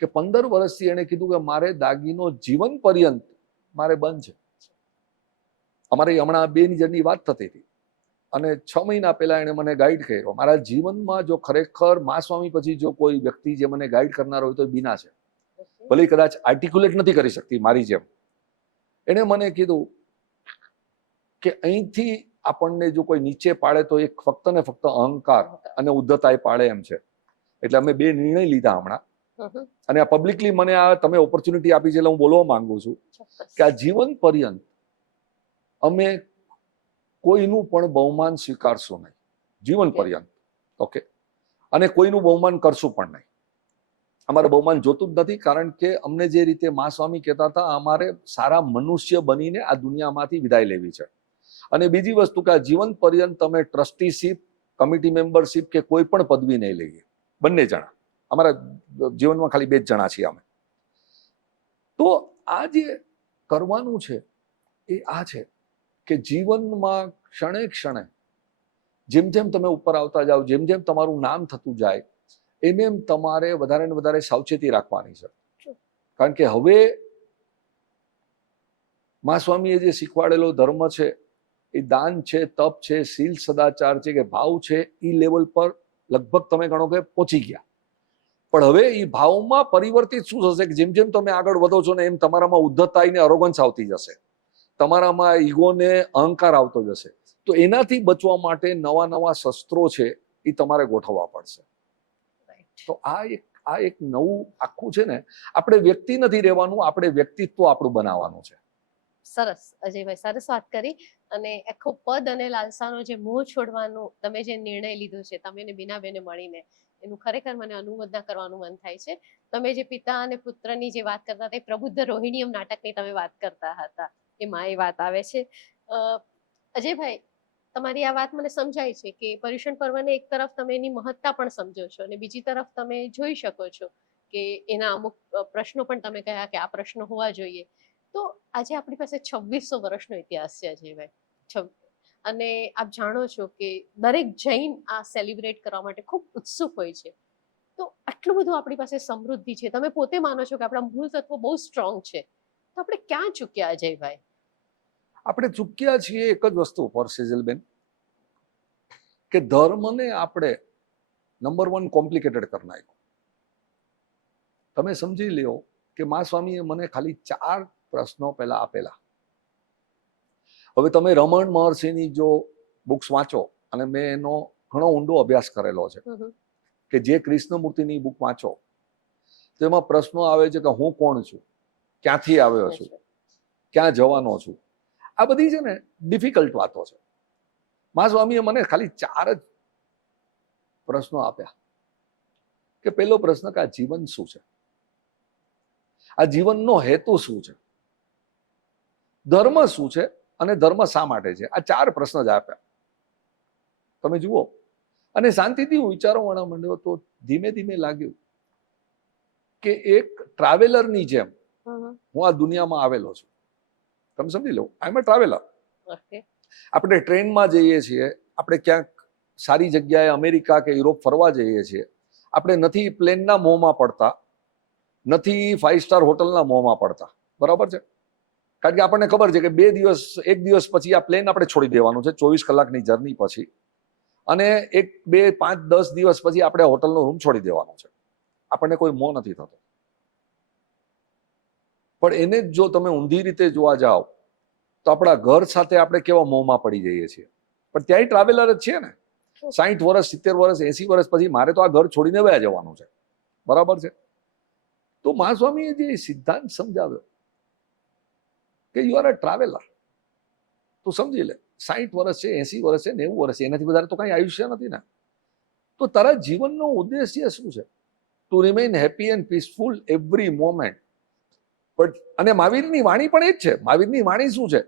કે 15 વર્ષથી એણે કીધું કે મારે દાગીનો જીવન પર્યંત મારે બંધ છે. અમારે હમણાં 2 જણની વાત થતી હતી અને 6 મહિના પહેલા એણે મને ગાઈડ કર્યો. મારા જીવનમાં જો ખરેખર મા સ્વામી પછી જો કોઈ વ્યક્તિ જે મને ગાઈડ કરનાર હોય તો બીના છે. ભલે કદાચ આર્ટિક્યુલેટ નથી કરી શકતી મારી જેમ. એણે મને કીધું કે અહીંથી આપણને જો કોઈ નીચે પાડે તો એક ફક્ત ને ફક્ત અહંકાર અને ઉદ્ધતાએ પાડે એમ છે. એટલે અમે 2 નિર્ણય લીધા હમણાં, અને આ પબ્લિકલી મને આ તમે ઓપોર્ચ્યુનિટી આપી છે એટલે હું બોલવા માંગુ છું કે આ જીવન પર્યંત અમે કોઈનું પણ બહુમાન સ્વીકારશું નહીં, જીવન પર્યંત. ઓકે, અને કોઈનું બહુમાન કરશું પણ નહીં. અમારે બહુમાન જોતું જ નથી, કારણ કે અમને જે રીતે મા સ્વામી કહેતા હતા, અમારે સારા મનુષ્ય બનીને આ દુનિયામાંથી વિદાય લેવી છે. અને બીજી વસ્તુ કે આ જીવન પર્યંત અમે ટ્રસ્ટીશીપ, કમિટી મેમ્બરશીપ કે કોઈ પણ પદવી નહીં લઈએ. બંને જણા, અમારા જીવનમાં ખાલી 2 જ જણા છીએ અમે. તો આ જે કરવાનું છે એ આ છે કે જીવનમાં ક્ષણે ક્ષણે જેમ જેમ તમે ઉપર આવતા જાઓ, જેમ જેમ તમારું નામ થતું જાય, એમ તમારે વધારે ને વધારે સાવચેતી રાખવાની છે. કારણ કે હવે મા સ્વામીએ જે શીખવાડેલો ધર્મ છે એ દાન છે, તપ છે, શીલ સદાચાર છે કે ભાવ છે, એ લેવલ પર લગભગ તમે ગણો કે પહોંચી ગયા. પણ હવે એ ભાવમાં પરિવર્તિત શું થશે કે જેમ જેમ તમે આગળ વધો છો ને એમ તમારામાં ઉદ્ધતાઈ ને અરોગન્સ આવતી જશે, તમારામાં ઈગો ને અહંકાર આવતો જશે. તો એનાથી બચવા માટે નવા નવા શસ્ત્રો છે એ તમારે ગોઠવવા પડશે. તો આ એક નવું આખું છે ને, આપણે વ્યક્તિ નથી રહેવાનું, આપણે વ્યક્તિત્વ આપણું બનાવવાનું છે. સરસ અજયભાઈ, સરસ વાત કરી. અને આખો પદ અને લાલસાનો જે મોહ છોડવાનું તમે જે નિર્ણય લીધો છે, તમે ને બીનાબેને મળીને, એનું ખરેખર મને અનુમોદના કરવાનું મન થાય છે. તમે જે પિતા અને પુત્રની જે વાત કરતા હતા, એ પ્રબુદ્ધ રોહિણીયમ નાટકની તમે વાત કરતા હતા, એમાં એ વાત આવે છે. અજયભાઈ, તમારી આ વાત મને સમજાય છે કે પર્યુષણ પર્વને એક તરફ તમે એની મહત્તા પણ સમજો છો અને બીજી તરફ તમે જોઈ શકો છો કે એના અમુક પ્રશ્નો પણ તમે કહ્યા કે આ પ્રશ્નો હોવા જોઈએ. તો આજે આપણી પાસે 2600 વર્ષનો ઇતિહાસ છે અજયભાઈ, અને આપ જાણો છો કે દરેક જૈન આ સેલિબ્રેટ કરવા માટે ખૂબ ઉત્સુક હોય છે. તો આટલું બધું આપણી પાસે સમૃદ્ધિ છે, તમે પોતે માનો છો કે આપણા મૂળ તત્વો બહુ સ્ટ્રોંગ છે, તો આપણે ક્યાં ચૂક્યા અજયભાઈ? આપણે ચૂક્યા છીએ એક જ વસ્તુ પર સેજલબેન, કે ધર્મને આપણે નંબર 1 કોમ્પ્લિકેટેડ કરી નાખ્યો. તમે સમજી લ્યો કે મા સ્વામીએ મને ખાલી 4 પ્રશ્નો પહેલા આપેલા. હવે તમે રમણ મહર્ષિની જો બુક્સ વાંચો, અને મેં એનો ઘણો ઊંડો અભ્યાસ કરેલો છે, કે જે કૃષ્ણમૂર્તિની બુક વાંચો તો એમાં પ્રશ્નો આવે છે કે હું કોણ છું, ક્યાંથી આવ્યો છું, ક્યાં જવાનો છું. આ બધી છે ને ડિફિકલ્ટ વાતો છે. મા સ્વામીએ મને ખાલી 4 જ પ્રશ્નો આપ્યા. કે પહેલો પ્રશ્ન કે આ જીવન શું છે, આ જીવનનો હેતુ શું છે, ધર્મ શું છે અને ધર્મ શા માટે છે. આ 4 પ્રશ્ન જ આપ્યા. તમે જુઓ, અને શાંતિથી હું વિચારવા માંડ્યો તો ધીમે ધીમે લાગ્યું કે એક ટ્રાવેલરની જેમ હું આ દુનિયામાં આવેલો છું. તમે સમજી લો, આઈ એમ અ ટ્રાવેલર. આપણે ટ્રેનમાં જઈએ છીએ, આપણે ક્યાંક સારી જગ્યાએ અમેરિકા કે યુરોપ ફરવા જઈએ છીએ, આપણે નથી પ્લેનના મોહમાં પડતા, નથી 5 સ્ટાર હોટલના મોહમાં પડતા, બરાબર છે? કારણ કે આપણને ખબર છે કે 2 દિવસ 1 દિવસ પછી આ પ્લેન આપણે છોડી દેવાનું છે, 24 કલાકની જર્ની પછી, અને 1 2 5 10 દિવસ પછી આપણે હોટલનો રૂમ છોડી દેવાનો છે. આપણને કોઈ મોહ નથી થતો. પણ એને જ જો તમે ઊંધી રીતે જોવા જાઓ તો આપણા ઘર સાથે આપણે કેવા મોહમાં પડી જઈએ છીએ. પણ ત્યાંય ટ્રાવેલર જ છે ને. 60 વર્ષ 70 વર્ષ 80 વર્ષ પછી મારે તો આ ઘર છોડીને વયા જવાનું છે, બરાબર છે? તો મા સ્વામીએ જે સિદ્ધાંત સમજાવ્યો કે યુ આર અ ટ્રાવેલર, તું સમજી લે, 60 વર્ષ છે, 80 વર્ષ છે, 90 વર્ષ છે, એનાથી વધારે તો કઈ આયુષ્ય નથી ને. તો તારા જીવનનો ઉદ્દેશ્ય શું છે? To remain happy and peaceful every moment. અને મહાવીરની વાણી પણ એ જ છે. મહાવીરની વાણી શું છે?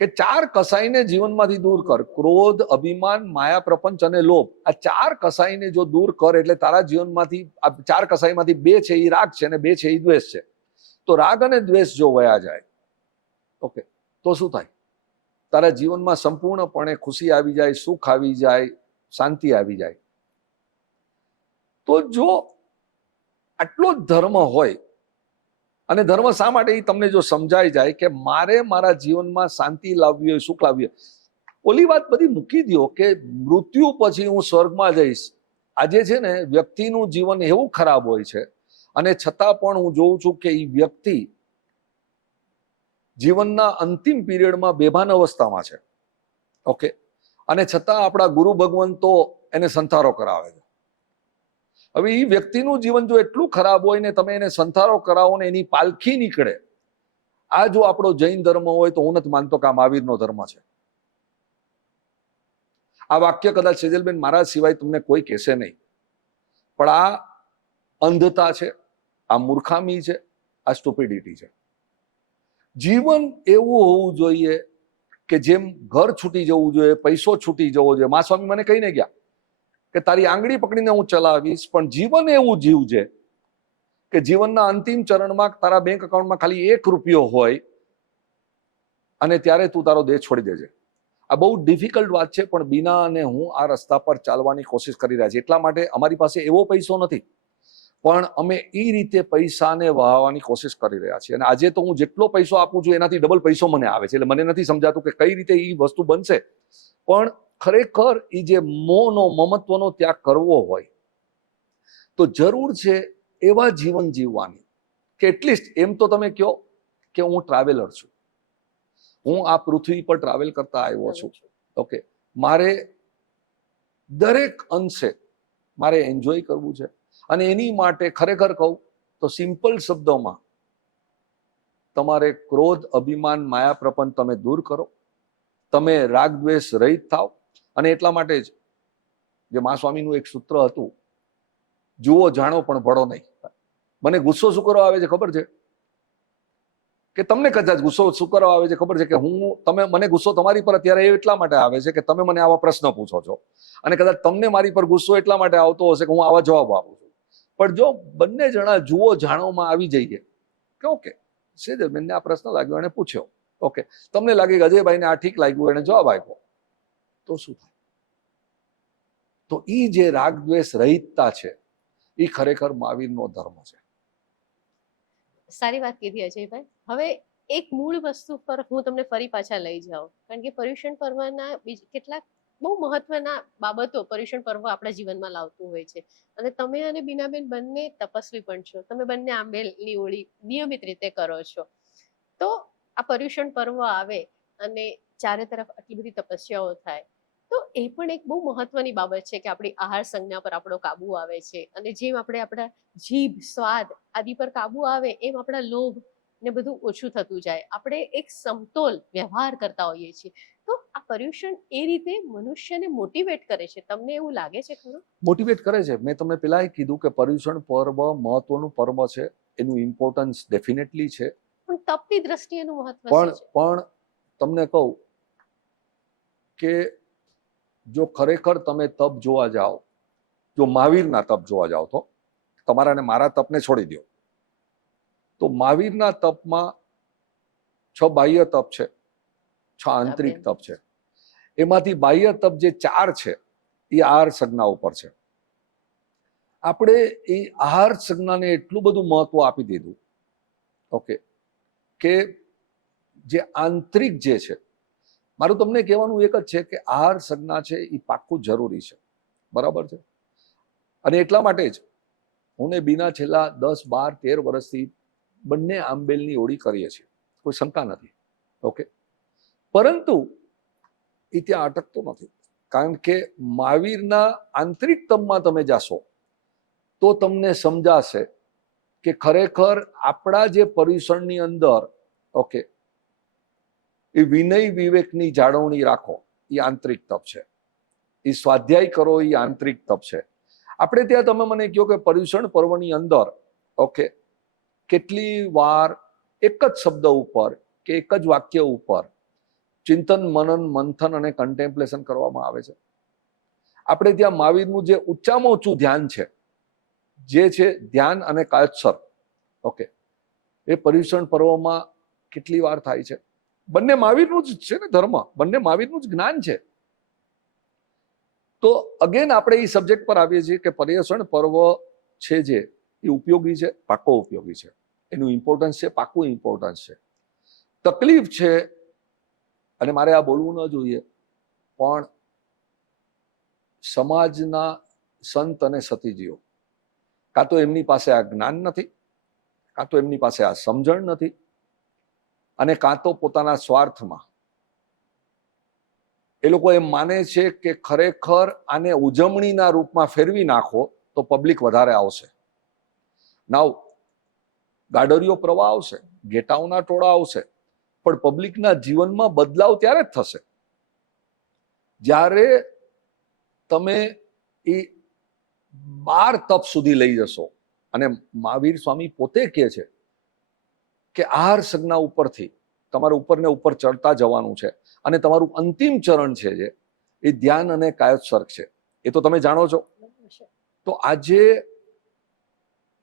કે 4 કસાઈને જીવનમાંથી દૂર કર. ક્રોધ, અભિમાન, માયા, પ્રપંચ અને લોભ. આ 4 કસાઈને જો દૂર કર એટલે તારા જીવનમાંથી આ 4 કસાઈમાંથી 2 છે એ રાગ છે અને 2 છે એ દ્વેષ છે. તો રાગ અને દ્વેષ જો વયા જાય ઓકે, તો શું થાય? તારા જીવનમાં સંપૂર્ણપણે ખુશી આવી જાય, સુખ આવી જાય, શાંતિ આવી જાય. તો જો આટલો જ ધર્મ હોય, અને ધર્મ શા માટે એ તમને જો સમજાઈ જાય કે મારે મારા જીવનમાં શાંતિ લાવવી હોય, સુખ લાવવી હોય, ઓલી વાત બધી મૂકી દો કે મૃત્યુ પછી હું સ્વર્ગમાં જઈશ. આજે છે ને વ્યક્તિનું જીવન એવું ખરાબ હોય છે, અને છતાં પણ હું જોઉં છું કે એ વ્યક્તિ જીવનના અંતિમ પીરિયડમાં બેભાન અવસ્થામાં છે. ઓકે, અને છતાં આપણા ગુરુ ભગવંતો એને સંથારો કરાવે છે. હવે એ વ્યક્તિનું જીવન જો એટલું ખરાબ હોય ને તમે એને સંથારો કરાવો ને એની પાલખી નીકળે, આ જો આપણો જૈન ધર્મ હોય તો હું નથી માનતો કે આ મહાવીરનો ધર્મ છે. આ વાક્ય કદાચ સેજલબેન મારા સિવાય તમને કોઈ કહેશે નહીં, પણ આ અંધતા છે, આ મૂર્ખામી છે, આ સ્ટુપિડિટી છે. જીવન એવું હોવું જોઈએ કે જેમ ઘર છૂટી જવું જોઈએ, પૈસો છૂટી જવો જોઈએ. મા સ્વામી મને કહીને ગયા કે તારી આંગળી પકડીને હું ચલાવીશ, પણ જીવન એવું જીવજે કે જીવનના અંતિમ ચરણમાં તારા બેંક એકાઉન્ટમાં ખાલી 1 રૂપિયો હોય, અને ત્યારે તું તારો દેહ છોડી દેજે. આ બહુ ડિફિકલ્ટ વાત છે, પણ બીના અને હું આ રસ્તા પર ચાલવાની કોશિશ કરી રહ્યા છીએ. એટલા માટે અમારી પાસે એવો પૈસો નથી, પણ અમે એ રીતે પૈસાને વહાવવાની કોશિશ કરી રહ્યા છીએ. અને આજે તો હું જેટલો પૈસો આપું છું એનાથી ડબલ પૈસો મને આવે છે. એટલે મને નથી સમજાતું કે કઈ રીતે એ વસ્તુ બનશે. પણ ખરેખર એ જે મોહનો, મમત્વનો ત્યાગ કરવો હોય તો જરૂર છે એવા જીવન જીવવાની કે એટલીસ્ટ એમ તો તમે કહો કે હું ટ્રાવેલર છું, હું આ પૃથ્વી પર ટ્રાવેલ કરતા આવ્યો છું. ઓકે, મારે દરેક અંશે મારે એન્જોય કરવું છે. અને એની માટે ખરેખર કહું તો સિમ્પલ શબ્દોમાં તમારે ક્રોધ, અભિમાન, માયા, પ્રપંચ તમે દૂર કરો. તમે રાગ દ્વેષ રહિત થાવ. અને એટલા માટે જ જે મા સ્વામીનું એક સૂત્ર હતું, જુઓ જાણો પણ ભળો નહીં. મને ગુસ્સો શું કરવા આવે છે ખબર છે? કે તમને કદાચ ગુસ્સો શું કરવા આવે છે ખબર છે? કે તમે મને ગુસ્સો તમારી પર અત્યારે એટલા માટે આવે છે કે તમે મને આવા પ્રશ્ન પૂછો છો, અને કદાચ તમને મારી પર ગુસ્સો એટલા માટે આવતો હશે કે હું આવા જવાબ આપું છું. પણ જો બંને જણા જુઓ જાણોમાં આવી જઈએ કે ઓકે સેજલબેનને આ પ્રશ્ન લાગ્યો, એને પૂછ્યો, ઓકે તમને લાગે કે અજયભાઈને આ ઠીક લાગ્યું, એને જવાબ આપ્યો, તો શું થાય? તો એ જે રાગ દ્વેષ રહિતતા છે એ ખરેખર મહાવીરનો ધર્મ છે. સારી વાત કીધી અજયભાઈ. હવે એક મૂળ વસ્તુ પર હું તમને ફરી પાછા લઈ જાઉં, કારણ કે પર્યુષણ પર્વના કેટલાક બહુ મહત્વના બાબતો પર્યુષણ પર્વ આપણા જીવનમાં લાવતું હોય છે. અને તમે અને બીનાબેન બંને તપસ્વી પણ છો. તમે બંને આંબેલની ઓળી નિયમિત રીતે કરો છો. તો આ પર્યુષણ પર્વ આવે અને ચારે તરફ આટલી બધી તપસ્યાઓ થાય, તો એ પણ એક બહુ મહત્વની બાબત છે કે આપણી આહાર સંજ્ઞા પર આપણો કાબુ આવે છે. અને જેમ આપણે આપણા જીભ, સ્વાદ આદિ પર કાબુ આવે, એમ આપણા લોભ ને બધું ઓછું થતું જાય. આપણે એક સમતોલ વ્યવહાર કરતા હોઈએ છીએ. તો આ પર્યુષણ એ રીતે મનુષ્યને મોટિવેટ કરે છે. તમને એવું લાગે છે ખરું? મોટિવેટ કરે છે. મેં તમને પહેલા કીધું કે પર્યુષણ પર્વ મહત્વનું પર્વ છે, એનું ઇમ્પોર્ટન્સ ડેફિનેટલી છે. પણ તપની દ્રષ્ટિએ એનું મહત્વ પણ શું છે? પણ તમને કહું કે જો ખરેખર તમે તપ જોવા જાઓ, જો મહાવીરના તપ જોવા જાઓ, તો તમારા ને મારા તપને છોડી દો, તો મહાવીરના તપમાં 6 બાહ્ય તપ છે, 6 આંતરિક તપ છે. એમાંથી બાહ્ય તપ જે 4 છે એ આહાર સંજ્ઞા ઉપર છે. આપણે એ આહાર સંજ્ઞાને એટલું બધું મહત્વ આપી દીધું, ઓકે, કે જે આંતરિક જે છે, મારું તમને કહેવાનું એક જ છે કે આહાર સંજ્ઞા છે એ પાક્કું જરૂરી છે, બરાબર છે. અને એટલા માટે જ હું ને બીના છેલ્લા 10, 12, 13 વર્ષથી બંને આંબેલની ઓળી કરીએ છીએ, કોઈ શંકા નથી. ઓકે, પરંતુ એ ત્યાં અટકતો નથી, કારણ કે મહાવીરના આંતરિક તપમાં તમે જાશો તો તમને સમજાશે કે ખરેખર આપણા જે પર્યુષણની અંદર, ઓકે, એ વિનય વિવેકની જાળવણી રાખો એ આંતરિક તપ છે. એ સ્વાધ્યાય કરો એ આંતરિક તપ છે. આપણે ત્યાં તમે મને કહો કે પર્યુષણ પર્વની અંદર, ઓકે, કેટલી વાર એક જ શબ્દ ઉપર કે એક જ વાક્ય ઉપર ચિંતન, મનન, મંથન અને કન્ટેમ્પલેશન કરવામાં આવે છે. આપણે ત્યાં મહાવીરનું જે ઊંચામાં ઊંચું ધ્યાન છે, જે છે ધ્યાન અને કાયોત્સર્ગ, ઓકે, એ પર્યુષણ પર્વમાં કેટલી વાર થાય છે? બંને મહાવીરનું જ છે ને ધર્મ, બંને મહાવીરનું જ જ્ઞાન છે. તો અગેન આપણે એ સબ્જેક્ટ પર આવીએ છીએ કે પર્યુષણ પર્વ છે જે એ ઉપયોગી છે, પાકો ઉપયોગી છે, એનું ઇમ્પોર્ટન્સ છે, પાકું ઇમ્પોર્ટન્સ છે. તકલીફ છે, અને મારે આ બોલવું ન જોઈએ, પણ સમાજના સંત અને સતીજીઓ કાં તો એમની પાસે આ જ્ઞાન નથી, કાં તો એમની પાસે આ સમજણ નથી, અને કાં તો પોતાના સ્વાર્થમાં એ લોકો એમ માને છે કે ખરેખર આને ઉજવણીના રૂપમાં ફેરવી નાખો તો પબ્લિક વધારે આવશે. નાવ ગાડરિયો પ્રવાહ આવશે, ઘેટાઓના ટોળા આવશે, પણ પબ્લિકના જીવનમાં બદલાવ ત્યારે જ થશે જ્યારે તમે એ 12 તપ સુધી લઈ જશો. અને મહાવીર સ્વામી પોતે કહે છે કે આહાર સંજ્ઞા ઉપરથી તમારે ઉપર ને ઉપર ચડતા જવાનું છે, અને તમારું અંતિમ ચરણ છે જે એ ધ્યાન અને કાયોત્સર્ગ છે. એ તો તમે જાણો છો. તો આજે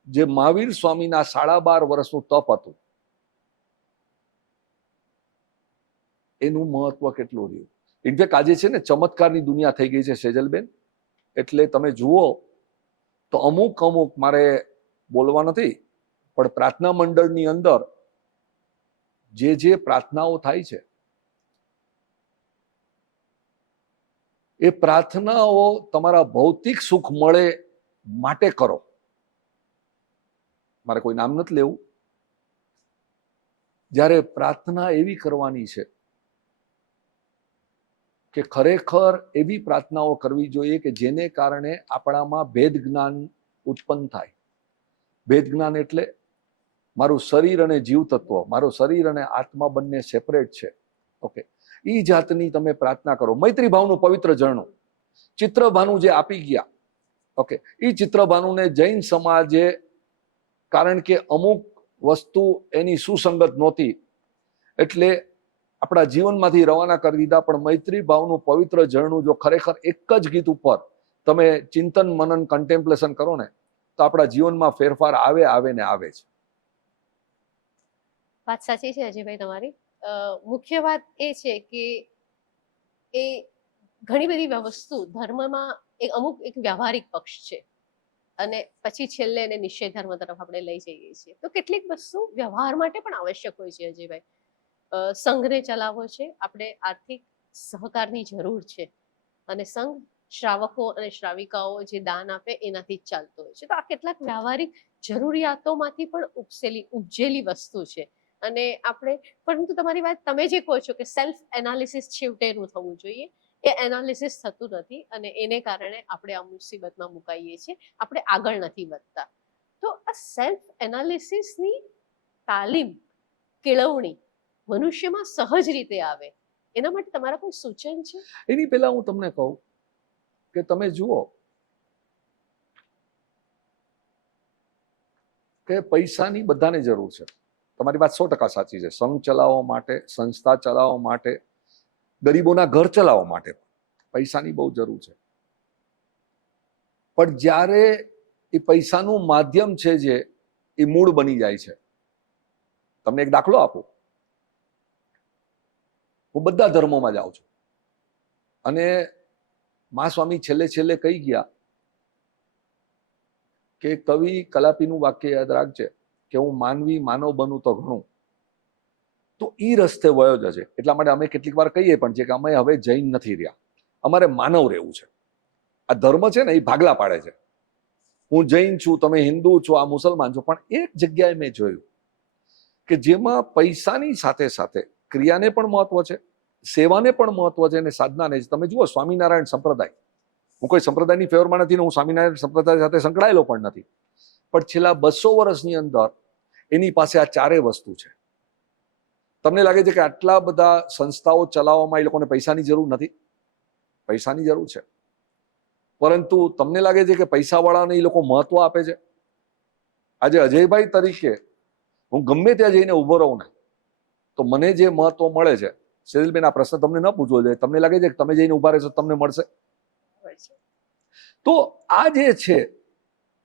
જે મહાવીર સ્વામીના 12.5 વર્ષનું તપ હતું એનું મહત્વ કેટલું રહ્યું. ઇનફેક્ટ આજે છે ને ચમત્કારની દુનિયા થઈ ગઈ છે સેજલબેન. એટલે તમે જુઓ તો અમુક મારે બોલવા નથી, પણ પ્રાર્થના મંડળની અંદર જે પ્રાર્થનાઓ થાય છે એ પ્રાર્થનાઓ તમારા ભૌતિક સુખ મળે માટે કરો. મારે કોઈ નામ નથી લેવું. જ્યારે પ્રાર્થના એવી કરવાની છે કે ખરેખર એવી પ્રાર્થનાઓ કરવી જોઈએ કે જેને કારણે આપણામાં ભેદ જ્ઞાન ઉત્પન્ન થાય. ભેદ જ્ઞાન એટલે મારું શરીર અને જીવ તત્વ, મારું શરીર અને આત્મા બંને સેપરેટ છે. ઓકે, એ જાતની તમે પ્રાર્થના કરો. મૈત્રી ભાવનું પવિત્ર ઝરણું ચિત્રભાનુ જે આપી ગયા, ઓકે, એ ચિત્રભાનુને જૈન સમાજે, કારણ કે અમુક વસ્તુ એની સુસંગત નહોતી એટલે આપણા જીવનમાંથી રવાના કરી દીધા. પણ મૈત્રી ભાવનું પવિત્ર ઝરણું જો ખરેખર એક જ ગીત ઉપર તમે ચિંતન મનન કન્ટેમ્પલેશન કરો ને તો આપણા જીવનમાં ફેરફાર આવે ને આવે છે. વાત સાચી છે અજયભાઈ તમારી. મુખ્ય વાત એ છે કે એ ઘણી બધી વસ્તુ ધર્મમાં એક વ્યવહારિક પક્ષ છે, અને પછી છેલ્લે એને નિશ્ચય ધર્મ તરફ આપણે લઈ જઈએ છીએ. તો કેટલીક વસ્તુ વ્યવહાર માટે પણ આવશ્યક હોય છે અજયભાઈ. સંઘને ચલાવવો છે, આપણે આર્થિક સહકારની જરૂર છે, અને સંઘ શ્રાવકો અને શ્રાવિકાઓ જે દાન આપે એનાથી જ ચાલતો હોય છે. તો આ કેટલાક વ્યવહારિક જરૂરિયાતોમાંથી પણ ઉપજેલી વસ્તુ છે. અને આપણે, પરંતુ તમારી વાત તમે જે કહો છો કે સેલ્ફ એનાલિસિસ છેવટેનું થવું જોઈએ, એ એનાલિસિસ થતું નથી, અને એને કારણે આપણે આ મુસીબતમાં મુકાઈએ છીએ, આપણે આગળ નથી વધતા. તો આ સેલ્ફ એનાલિસિસની તાલીમ, કેળવણી મનુષ્યમાં સહજ રીતે આવે એના માટે તમારા કોઈ સૂચન છે? એની પહેલા હું તમને કહું કે તમે જુઓ કે પૈસાની બધાને જરૂર છે. તમારી વાત 100% સાચી છે. સંઘ ચલાવવા માટે, સંસ્થા ચલાવવા માટે, ગરીબોના ઘર ચલાવવા માટે પૈસાની બહુ જરૂર છે. પણ જ્યારે એ પૈસાનું માધ્યમ છે જે એ મૂળ બની જાય છે. તમને એક દાખલો આપું. હું બધા ધર્મોમાં જાઉં છું, અને મહાસ્વામી છેલ્લે કહી ગયા કે કવિ કલાપીનું વાક્ય યાદ રાખજે કે હું માનવી માનવ બનું તો ઘણું. તો એ રસ્તે વયો જશે. એટલા માટે અમે કેટલીક વાર કહીએ પણ છે કે અમે હવે જૈન નથી રહ્યા, અમારે માનવ રહેવું છે. આ ધર્મ છે ને એ ભાગલા પાડે છે. હું જૈન છું, તમે હિન્દુ છો, આ મુસલમાન છો. પણ એક જગ્યાએ મેં જોયું કે જેમાં પૈસાની સાથે સાથે ક્રિયાને પણ મહત્વ છે, સેવાને પણ મહત્વ છે, અને સાધનાને જ. તમે જુઓ સ્વામિનારાયણ સંપ્રદાય, હું કોઈ સંપ્રદાયની ફેવરમાં નથી ને હું સ્વામિનારાયણ સંપ્રદાય સાથે સંકળાયેલો પણ નથી, પણ છેલ્લા 200 વર્ષની અંદર એની પાસે આ ચારે વસ્તુ છે. તમને લાગે છે કે આટલા બધા સંસ્થાઓ ચલાવવામાં એ લોકોને પૈસાની જરૂર નથી? પૈસાની જરૂર છે, પરંતુ તમને લાગે છે કે પૈસાવાળાને એ લોકો મહત્વ આપે છે? આજે અજયભાઈ તરીકે હું ગમે ત્યાં જઈને ઊભો રહું ને તો મને જે મહત્વ મળે છે, સેજલબેન આ પ્રશ્ન તમને ન પૂછવો જોઈએ, તમને લાગે છે કે તમે જઈને ઊભા રહેશો તમને મળશે? તો આ જે છે,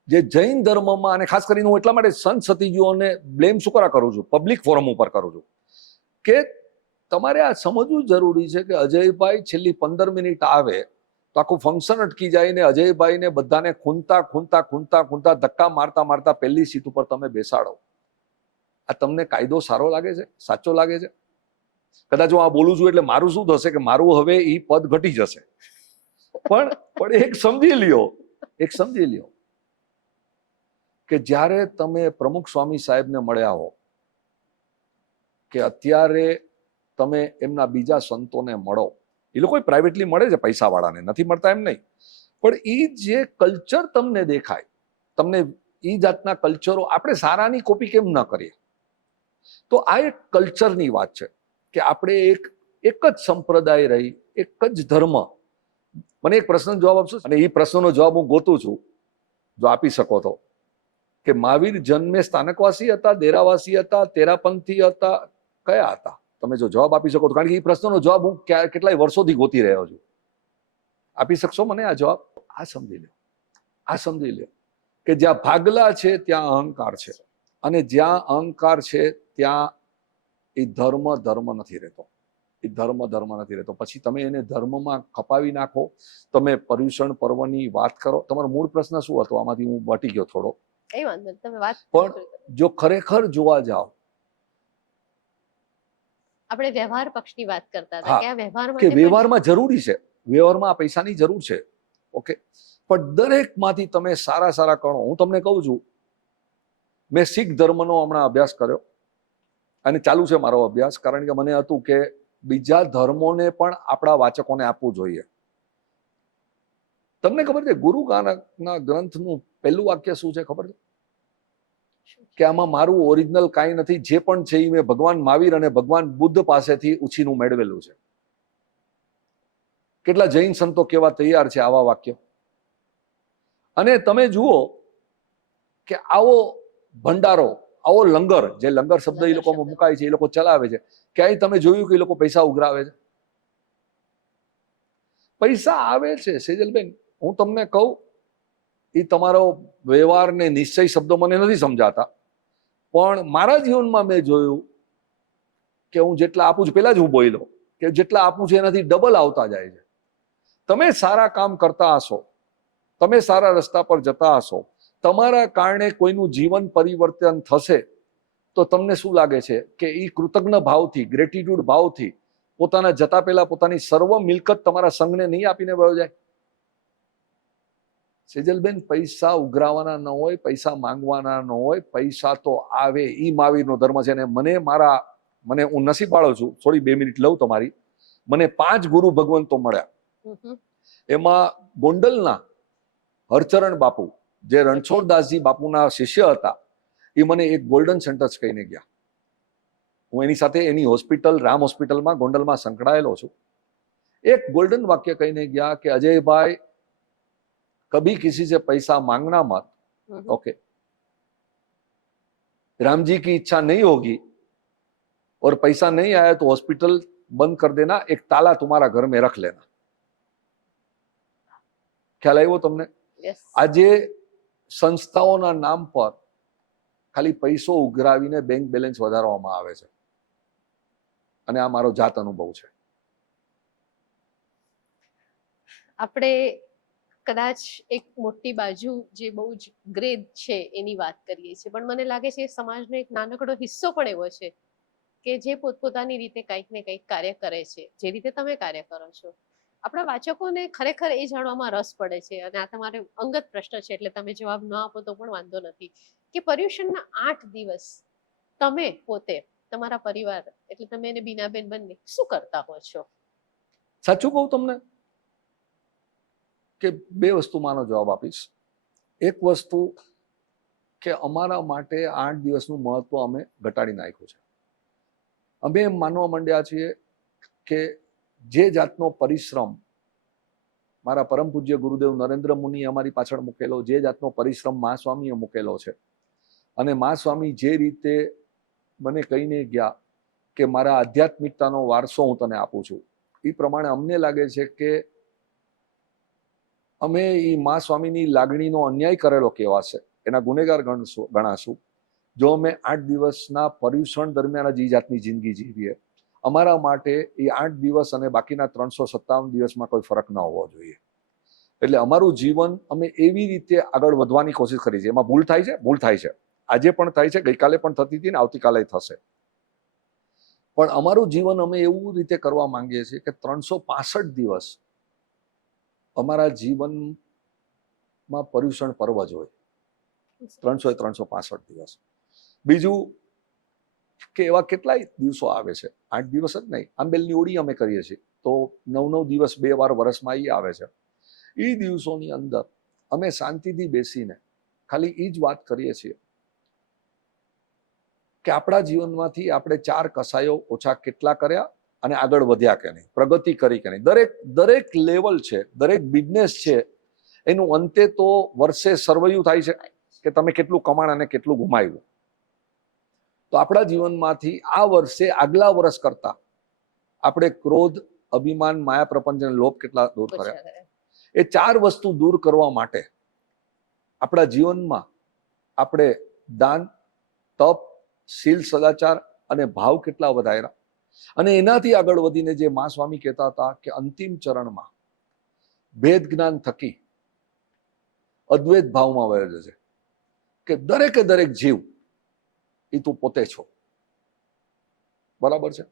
જે જૈન ધર્મમાં, અને ખાસ કરીને હું એટલા માટે સંત સતીજીઓને બ્લેમ શું કરું છું, પબ્લિક ફોરમ ઉપર કરું છું, કે તમારે આ સમજવું જરૂરી છે કે અજયભાઈ છેલ્લી 15 મિનિટ આવે તો આખું ફંક્શન અટકી જાય ને અજયભાઈને બધાને ખૂંદતા ધક્કા મારતા મારતા પહેલી સીટ ઉપર તમે બેસાડો. આ તમને કાયદો સારો લાગે છે? સાચો લાગે છે? કદાચ હું આ બોલું છું એટલે મારું શું થશે કે મારું હવે એ પદ ઘટી જશે, પણ એક સમજી લ્યો કે જ્યારે તમે પ્રમુખ સ્વામી સાહેબને મળ્યા હો કે અત્યારે તમે એમના બીજા સંતોને મળો, એ લોકો પ્રાઇવેટલી મળે છે પૈસાવાળાને, નથી મળતા એમ નહીં, પણ એ જે કલ્ચર તમને દેખાય, તમને એ જાતના કલ્ચરો આપણે સારાની કોપી કેમ ન કરીએ? તો આ એક કલ્ચરની વાત છે કે આપણે એક જ સંપ્રદાય રહી, એક જ ધર્મ. મને એક પ્રશ્નનો જવાબ આપશો? અને એ પ્રશ્નનો જવાબ હું ગોતું છું, જો આપી શકો તો, કે મહાવીર જન્મે સ્થાનકવાસી હતા, દેરાવાસી હતા, તેરાપંથી હતા, કયા હતા? તમે જો જવાબ આપી શકો તો, કારણ કે એ પ્રશ્નનો જવાબ હું કેટલાય વર્ષોથી ગોતી રહ્યો છું. આપી શકશો મને આ જવાબ? આ સમજી લ્યો કે જ્યાં ભાગલા છે ત્યાં અહંકાર છે, અને જ્યાં અહંકાર છે ત્યાં એ ધર્મ નથી રહેતો. પછી તમે એને ધર્મમાં ખપાવી નાખો. તમે પર્યુષણ પર્વની વાત કરો. તમારો મૂળ પ્રશ્ન શું હતો? આમાંથી હું બટી ગયો થોડો. કઈ વાંધો નહીં, તમે વાત પણ જો ખરેખર જોવા જાઓ, આપણે વ્યવહાર પક્ષની વાત કરતા હતા કે આ વ્યવહારમાં જરૂરી છે, વ્યવહારમાં આ પૈસાની જરૂર છે, ઓકે, પણ દરેકમાંથી તમે સારા કરો. હું તમને કહું છું, મેં શીખ ધર્મનો હમણાં અભ્યાસ કર્યો અને ચાલુ છે મારો અભ્યાસ, કારણ કે મને હતું કે બીજા ધર્મોને પણ આપણા વાચકોને આપવું જોઈએ. તમને ખબર છે ગુરુ નાનકના ગ્રંથનું પહેલું વાક્ય શું છે ખબર છે? કે આમાં મારું ઓરિજિનલ કાંઈ નથી, જે પણ છે એ મેં ભગવાન મહાવીર અને ભગવાન બુદ્ધ પાસેથી ઉછીનું મેળવેલું છે. કેટલા જૈન સંતો કેવા તૈયાર છે આવા વાક્યો. અને તમે જુઓ કે આવો ભંડારો, આવો લંગર, જે લંગર શબ્દ એ લોકો મુકાય છે, એ લોકો ચલાવે છે, ક્યાંય તમે જોયું કે એ લોકો પૈસા ઉઘરાવે છે? પૈસા આવે છે સેજલબેન, હું તમને કહું, એ તમારો વ્યવહાર ને નિશ્ચય શબ્દો મને નથી સમજાતા, પણ મારા જીવનમાં મેં જોયું કે હું જેટલા આપું છું, પેલા જ હું બોલ્યો કે જેટલા આપું છું એનાથી ડબલ આવતા જાય છે. તમે સારા કામ કરતા હશો, તમે સારા રસ્તા પર જતા હશો, તમારા કારણે કોઈનું જીવન પરિવર્તન થશે, તો તમને શું લાગે છે કે એ કૃતજ્ઞ ભાવથી, ગ્રેટિટ્યુડ ભાવથી પોતાના જતા પહેલા પોતાની સર્વ મિલકત તમારા સંઘને નહીં આપીને વયો જાય? સેજલબેન, પૈસા ઉઘરાવાના ન હોય, પૈસા માંગવાના ન હોય, પૈસા તો આવે. ઈ મહાવીરનો ધર્મ છે. ને મને હું નસીબ વાળો છું, થોડી 2 મિનિટ લઉં તમારી. મને 5 ગુરુ ભગવંતો મળ્યા. એમાં ગોંડલના હરચરણ બાપુ, જે રણછોડદાસજી બાપુના શિષ્ય હતા, એ મને એક ગોલ્ડન સેન્ટેન્સ કહીને ગયા. હું એની સાથે એની હોસ્પિટલ, રામ હોસ્પિટલમાં ગોંડલમાં સંકળાયેલો છું. એક ગોલ્ડન વાક્ય કહીને ગયા કે અજયભાઈ, कभी किसी से पैसा मांगना मत, ओके? राम जी की इच्छा नहीं होगी और पैसा नहीं आया तो हॉस्पिटल बंद कर देना, एक ताला तुम्हारा घर में रख लेना. ખ્યાલ આવ્યો તમને? આજે સંસ્થાઓના નામ પર ખાલી પૈસો ઉઘરાવીને બેંક બેલેન્સ વધારવામાં આવે છે, અને આ મારો જાત અનુભવ છે. આપણે કદાચ એક મોટી બાજુ જે બહુ જ ગ્રે છે એની વાત કરીએ છીએ, પણ મને લાગે છે સમાજનો એક નાનકડો હિસ્સો પણ એવો છે કે જે પોતપોતાની રીતે કંઈક ને કંઈક કાર્ય કરે છે, જે રીતે તમે કાર્ય કરો છો. આપણા વાચકોને ખરેખર એ જાણવામાં રસ પડે છે, અને આ તમારો અંગત પ્રશ્ન છે એટલે તમે જવાબ ન આપો તો પણ વાંધો નથી, કે પર્યુષણના 8 દિવસ તમે પોતે, તમારા પરિવાર, એટલે તમે અને બીનાબેન બંને શું કરતા હો છો? સાચું કહું તમને કે 2 વસ્તુમાંનો જવાબ આપીશ. એક વસ્તુ કે અમારા માટે 8 દિવસનું મહત્વ અમે ઘટાડી નાખ્યું છે. અમે એમ માનવા માંડ્યા છીએ કે જે જાતનો પરિશ્રમ મારા પરમ પૂજ્ય ગુરુદેવ નરેન્દ્ર મુનિએ અમારી પાછળ મૂકેલો, જે જાતનો પરિશ્રમ મહાસ્વામીએ મૂકેલો છે, અને મહાસ્વામી જે રીતે મને કહીને ગયા કે મારા આધ્યાત્મિકતાનો વારસો હું તને આપું છું, એ પ્રમાણે અમને લાગે છે કે અમે એ મહાસ્વામીની લાગણીનો અન્યાય કરેલો કહેવાશે, એના ગુનેગાર ગણાશું જો અમે 8 દિવસના પર્યુષણ દરમિયાન જ એ જાતની જિંદગી જીવીએ. અમારા માટે એ 8 દિવસ અને બાકીના 357 દિવસમાં કોઈ ફરક ન હોવો જોઈએ. એટલે અમારું જીવન અમે એવી રીતે આગળ વધવાની કોશિશ કરી છે. એમાં ભૂલ થાય છે. આજે પણ થાય છે, ગઈકાલે પણ થતી હતી ને આવતીકાલે થશે. પણ અમારું જીવન અમે એવું રીતે કરવા માંગીએ છીએ કે 365 દિવસ અમારા જીવનમાં પર્યુષણ પર્વ જ હોય. 365 દિવસ. બીજું કે એવા કેટલાય દિવસો આવે છે, 8 દિવસ જ નહીં. આંબેલની ઓળી અમે કરીએ છીએ તો 9 દિવસ 2 વાર વર્ષમાં એ આવે છે. એ દિવસોની અંદર અમે શાંતિથી બેસીને ખાલી એ જ વાત કરીએ છીએ કે આપણા જીવનમાંથી આપણે 4 કસાયો ઓછા કેટલા કર્યા અને આગળ વધ્યા કે નહીં, પ્રગતિ કરી કે નહીં. દરેક લેવલ છે, દરેક બિઝનેસ છે, એનું અંતે તો વર્ષે સર્વૈયું થાય છે કે તમે કેટલું કમાણ અને કેટલું ગુમાવ્યું. તો આપણા જીવનમાંથી આ વર્ષે આગલા વર્ષ કરતા આપણે ક્રોધ, અભિમાન, માયા, પ્રપંચ અને લોભ કેટલા દૂર કર્યા. એ 4 વસ્તુ દૂર કરવા માટે આપણા જીવનમાં આપણે દાન, તપ, શીલ, સદાચાર અને ભાવ કેટલા વધાર્યા. અને એનાથી આગળ વધીને જે મા સ્વામી કહેતા હતા કે અંતિમ ચરણમાં ભેદ જ્ઞાન થકી અદ્વૈત ભાવમાં વયો જશે કે દરેકે દરેક જીવ એ તું પોતે છો. બરાબર છે?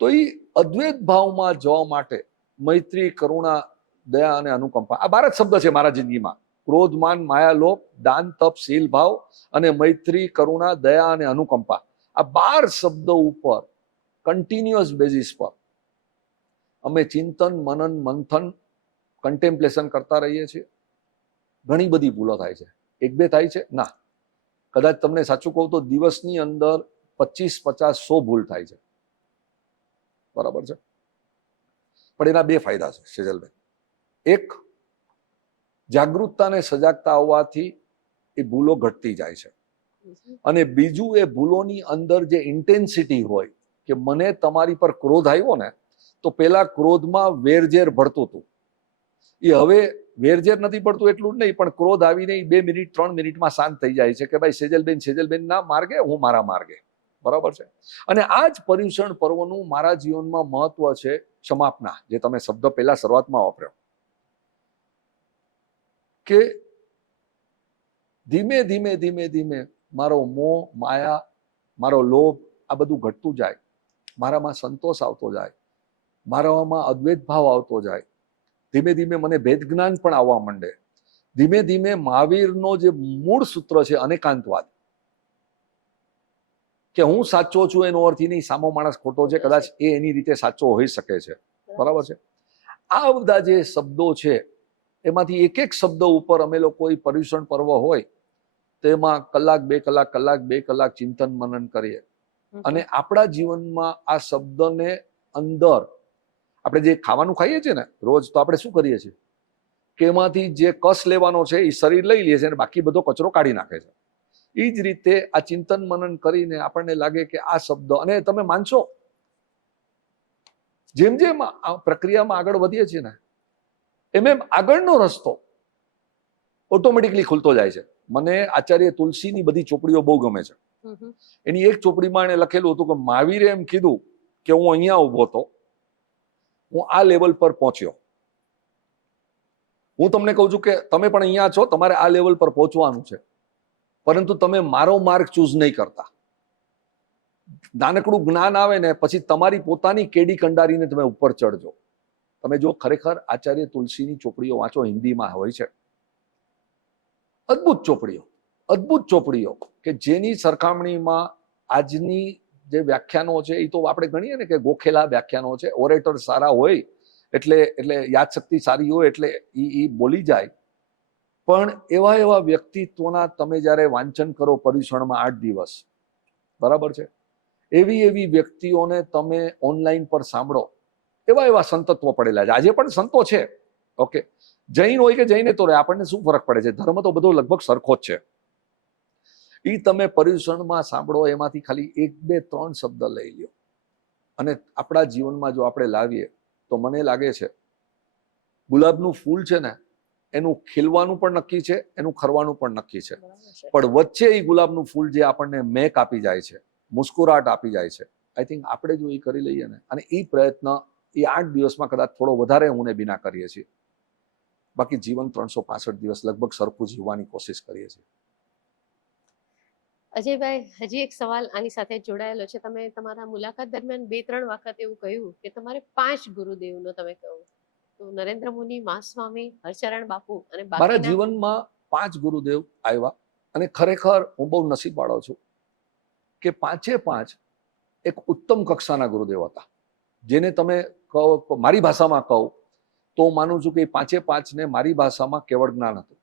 તો એ અદ્વૈત ભાવમાં જવા માટે મૈત્રી, કરુણા, દયા અને અનુકંપા, આ 12 જ શબ્દ છે મારા જિંદગીમાં. ક્રોધ, માન, માયા, લોભ, દાન, તપ, શીલ, ભાવ અને મૈત્રી, કરુણા, દયા અને અનુકંપા. આ 12 શબ્દો ઉપર કન્ટિન્યુઅસ બેઝિસ પર અમે ચિંતન, મનન, મંથન, કન્ટેમ્પ્લેશન કરતા રહીએ છીએ. ઘણી બધી ભૂલો થાય છે. 1-2 થાય છે ના, કદાચ તમને સાચું કહું તો દિવસની અંદર 25, 50, 100 ભૂલ થાય છે. બરાબર છે? પણ એના 2 ફાયદા છે સેજલબેન. એક, જાગૃતતા અને સજાગતા આવવાથી એ ભૂલો ઘટતી જાય છે. અને બીજું, એ ભૂલોની અંદર જે ઇન્ટેન્સિટી હોય કે મને તમારી પર ક્રોધ આવ્યો ને તો પેલા ક્રોધમાં વેરઝેર ભળતું હતું, એ હવે વેરઝેર નથી પડતું. એટલું જ નહીં, પણ ક્રોધ આવીને 2 મિનિટ 3 મિનિટમાં શાંત થઈ જાય છે કે ભાઈ સેજલબેનના માર્ગે, હું મારા માર્ગે. બરાબર છે? અને આ જ પર્યુષણ પર્વનું મારા જીવનમાં મહત્વ છે, ક્ષમાપના, જે તમે શબ્દ પહેલા શરૂઆતમાં વાપર્યો કે ધીમે ધીમે ધીમે ધીમે મારો મોહ, માયા, મારો લોભ આ બધું ઘટતું જાય. મારામાં સંતોષ આવતો જાય, મારામાં અદ્વૈત ભાવ આવતો જાય. ધીમે ધીમે મને ભેદ જ્ઞાન પણ આવવા માંડે. ધીમે ધીમે મહાવીરનો જે મૂળ સૂત્ર છે અનેકાંતવાદ, કે હું સાચો છું એનો અર્થ એ નહીં સામો માણસ ખોટો છે, કદાચ એ એની રીતે સાચો હોઈ શકે છે. બરાબર છે? આ બધા જે શબ્દો છે એમાંથી એક એક શબ્દ ઉપર અમે લોકો પર્યુષણ પર્વ હોય તેમાં કલાક 2 કલાક ચિંતન મનન કરીએ. અને આપણા જીવનમાં આ શબ્દને અંદર આપણે જે ખાવાનું ખાઈએ છીએ ને રોજ, તો આપણે શું કરીએ છીએ કે એમાંથી જે કસ લેવાનો છે એ શરીર લઈ લે છે અને બાકી બધો કચરો કાઢી નાખે છે. એ જ રીતે આ ચિંતન મનન કરીને આપણને લાગે કે આ શબ્દ, અને તમે માનશો જેમ જેમ આ પ્રક્રિયામાં આગળ વધીએ છીએ ને એમ એમ આગળનો રસ્તો ઓટોમેટિકલી ખુલતો જાય છે. મને આચાર્ય તુલસીની બધી ચોપડીઓ બહુ ગમે છે. એની એક ચોપડીમાં એને લખેલું હતું કે મહાવીરે એમ કીધું કે હું અહીંયા ઉભો હતો, હું આ લેવલ પર પહોંચ્યો. હું તમને કહું છું કે તમે પણ અહીંયા છો, તમારે આ લેવલ પર પહોંચવાનું છે, પરંતુ તમે મારો માર્ગ ચૂઝ નહીં કરતા. નાનકડું જ્ઞાન આવે ને પછી તમારી પોતાની કેડી કંડારીને તમે ઉપર ચડજો. તમે જો ખરેખર આચાર્ય તુલસીની ચોપડીઓ વાંચો, હિન્દીમાં હોય છે, અદ્ભુત ચોપડીઓ કે જેની સરખામણીમાં આજની જે વ્યાખ્યાનો છે એ તો આપણે ગણીએ ને કે ગોખેલા વ્યાખ્યાનો છે. ઓરેટર સારા હોય એટલે યાદશક્તિ સારી હોય એટલે એ બોલી જાય. પણ એવા વ્યક્તિત્વના તમે જ્યારે વાંચન કરો પર્યુષણમાં 8 દિવસ, બરાબર છે, એવી વ્યક્તિઓને તમે ઓનલાઈન પર સાંભળો, એવા સંતત્વ પડેલા છે. આજે પણ સંતો છે, ઓકે, જૈન હોય કે જૈને તો આપણને શું ફરક પડે છે? ધર્મ તો બધો લગભગ સરખો જ છે. એ તમે પર્યુષણમાં સાંભળો, એમાંથી ખાલી 1, 2, 3 શબ્દ લઈ લ્યો અને આપણા જીવનમાં જો આપણે લાવીએ તો મને લાગે છે ગુલાબનું ફૂલ છે ને એનું ખીલવાનું પણ નક્કી છે, એનું ખરવાનું પણ નક્કી છે, પણ વચ્ચે એ ગુલાબનું ફૂલ જે આપણને મહેક આપી જાય છે, મુસ્કુરાટ આપી જાય છે, આઈ થિંક આપણે જો એ કરી લઈએ ને, અને એ પ્રયત્ન એ 8 દિવસમાં કદાચ થોડો વધારે હું ને બીના કરીએ છીએ, બાકી જીવન 365 દિવસ લગભગ સરખું જીવવાની કોશિશ કરીએ છીએ. અજયભાઈ, હજી એક સવાલ આની સાથે જોડાયેલો છે. તમે તમારા મુલાકાત દરમિયાન 2-3 વખત એવું કહ્યું કે તમારે 5 ગુરુદેવનો તમે કહો તો નરેન્દ્ર મુનિ, મહાસ્વામી, હરચરણ બાપુ અને મારા બાકીના જીવનમાં 5 ગુરુદેવ આવ્યા, અને ખરેખર હું બહુ નસીબવાળો છું કે 5 એક ઉત્તમ કક્ષાના ગુરુદેવ હતા, જેને તમે કહો, મારી ભાષામાં કહું તો હું માનું છું કે 5 ને મારી ભાષામાં કેવળ જ્ઞાન હતું.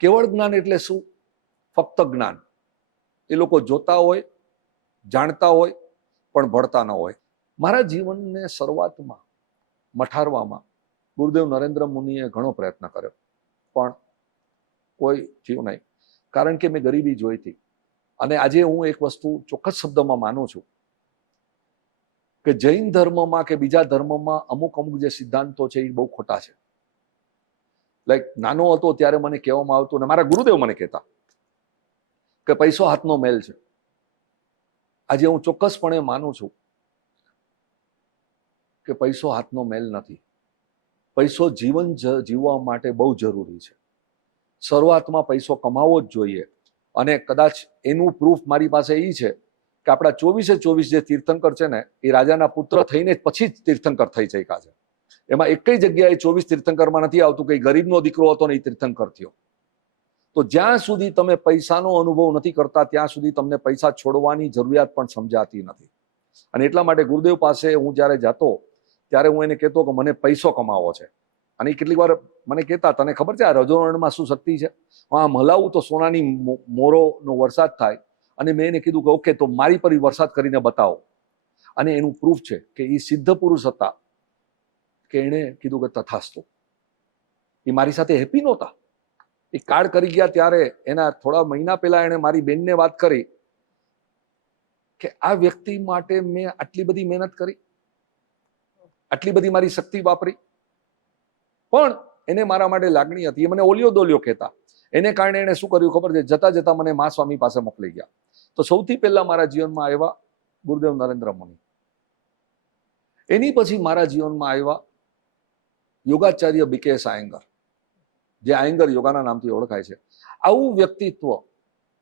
કેવળ જ્ઞાન એટલે શું? ફક્ત જ્ઞાન. એ લોકો જોતા હોય, જાણતા હોય, પણ ભણતા ન હોય. મારા જીવનને શરૂઆતમાં મઠારવામાં ગુરુદેવ નરેન્દ્ર મુનિએ ઘણો પ્રયત્ન કર્યો, પણ કોઈ થયું નહીં, કારણ કે મેં ગરીબી જોઈ હતી. અને આજે હું એક વસ્તુ ચોક્કસ શબ્દમાં માનું છું કે જૈન ધર્મમાં કે બીજા ધર્મમાં અમુક જે સિદ્ધાંતો છે એ બહુ ખોટા છે. લાઈક નાનો હતો ત્યારે મને કહેવામાં આવતું, અને મારા ગુરુદેવ મને કહેતા કે પૈસો હાથનો મેલ છે. આજે હું ચોક્કસપણે માનું છું કે પૈસો હાથનો મેલ નથી. પૈસો જીવન જીવવા માટે બહુ જરૂરી છે. શરૂઆતમાં પૈસો કમાવો જ જોઈએ, અને કદાચ એનું પ્રૂફ મારી પાસે એ છે કે આપણા 24 જે તીર્થંકર છે ને, એ રાજાના પુત્ર થઈને પછી જ તીર્થંકર થઈ શક્યા છે. એમાં એકઈ જગ્યાએ 24 તીર્થંકરમાં નથી આવતું કે ગરીબનો દીકરો હતો ને એ તીર્થંકર થયો. તો જ્યાં સુધી તમે પૈસાનો અનુભવ નથી કરતા ત્યાં સુધી તમને પૈસા છોડવાની જરૂરિયાત પણ સમજાતી નથી. અને એટલા માટે ગુરુદેવ પાસે હું જ્યારે જતો ત્યારે હું એને કહેતો કે મને પૈસો કમાવો છે. અને કેટલીક વાર મને કહેતા, તને ખબર છે આ રજોરણમાં શું શક્તિ છે? આમ હલાવું તો સોનાની મોરોનો વરસાદ થાય. અને મેં એને કીધું કે ઓકે, તો મારી પર વરસાદ કરીને બતાવો. અને એનું પ્રૂફ છે કે એ સિદ્ધ પુરુષ હતા કે એણે કીધું કે તથાસ્તુ. એ મારી સાથે હેપી નહોતા. એ કાર્ડ કરી ગયા ત્યારે એના થોડા મહિના પહેલા એણે મારી બેનને વાત કરી કે આ વ્યક્તિ માટે મેં આટલી બધી મહેનત કરી, આટલી બધી મારી શક્તિ વાપરી, પણ એને મારા માટે લાગણી હતી. એ મને ઓલિયો દોલિયો કહેતા. એને કારણે એને શું કર્યું ખબર છે? જતા જતા મને મા સ્વામી પાસે મોકલી ગયા. તો સૌથી પહેલા મારા જીવનમાં આવ્યા ગુરુદેવ નરેન્દ્ર મુનિ. એની પછી મારા જીવનમાં આવ્યા યોગાચાર્ય બીકેએસ આયંગર, જે આયંગર યોગાના નામથી ઓળખાય છે. આવું વ્યક્તિત્વ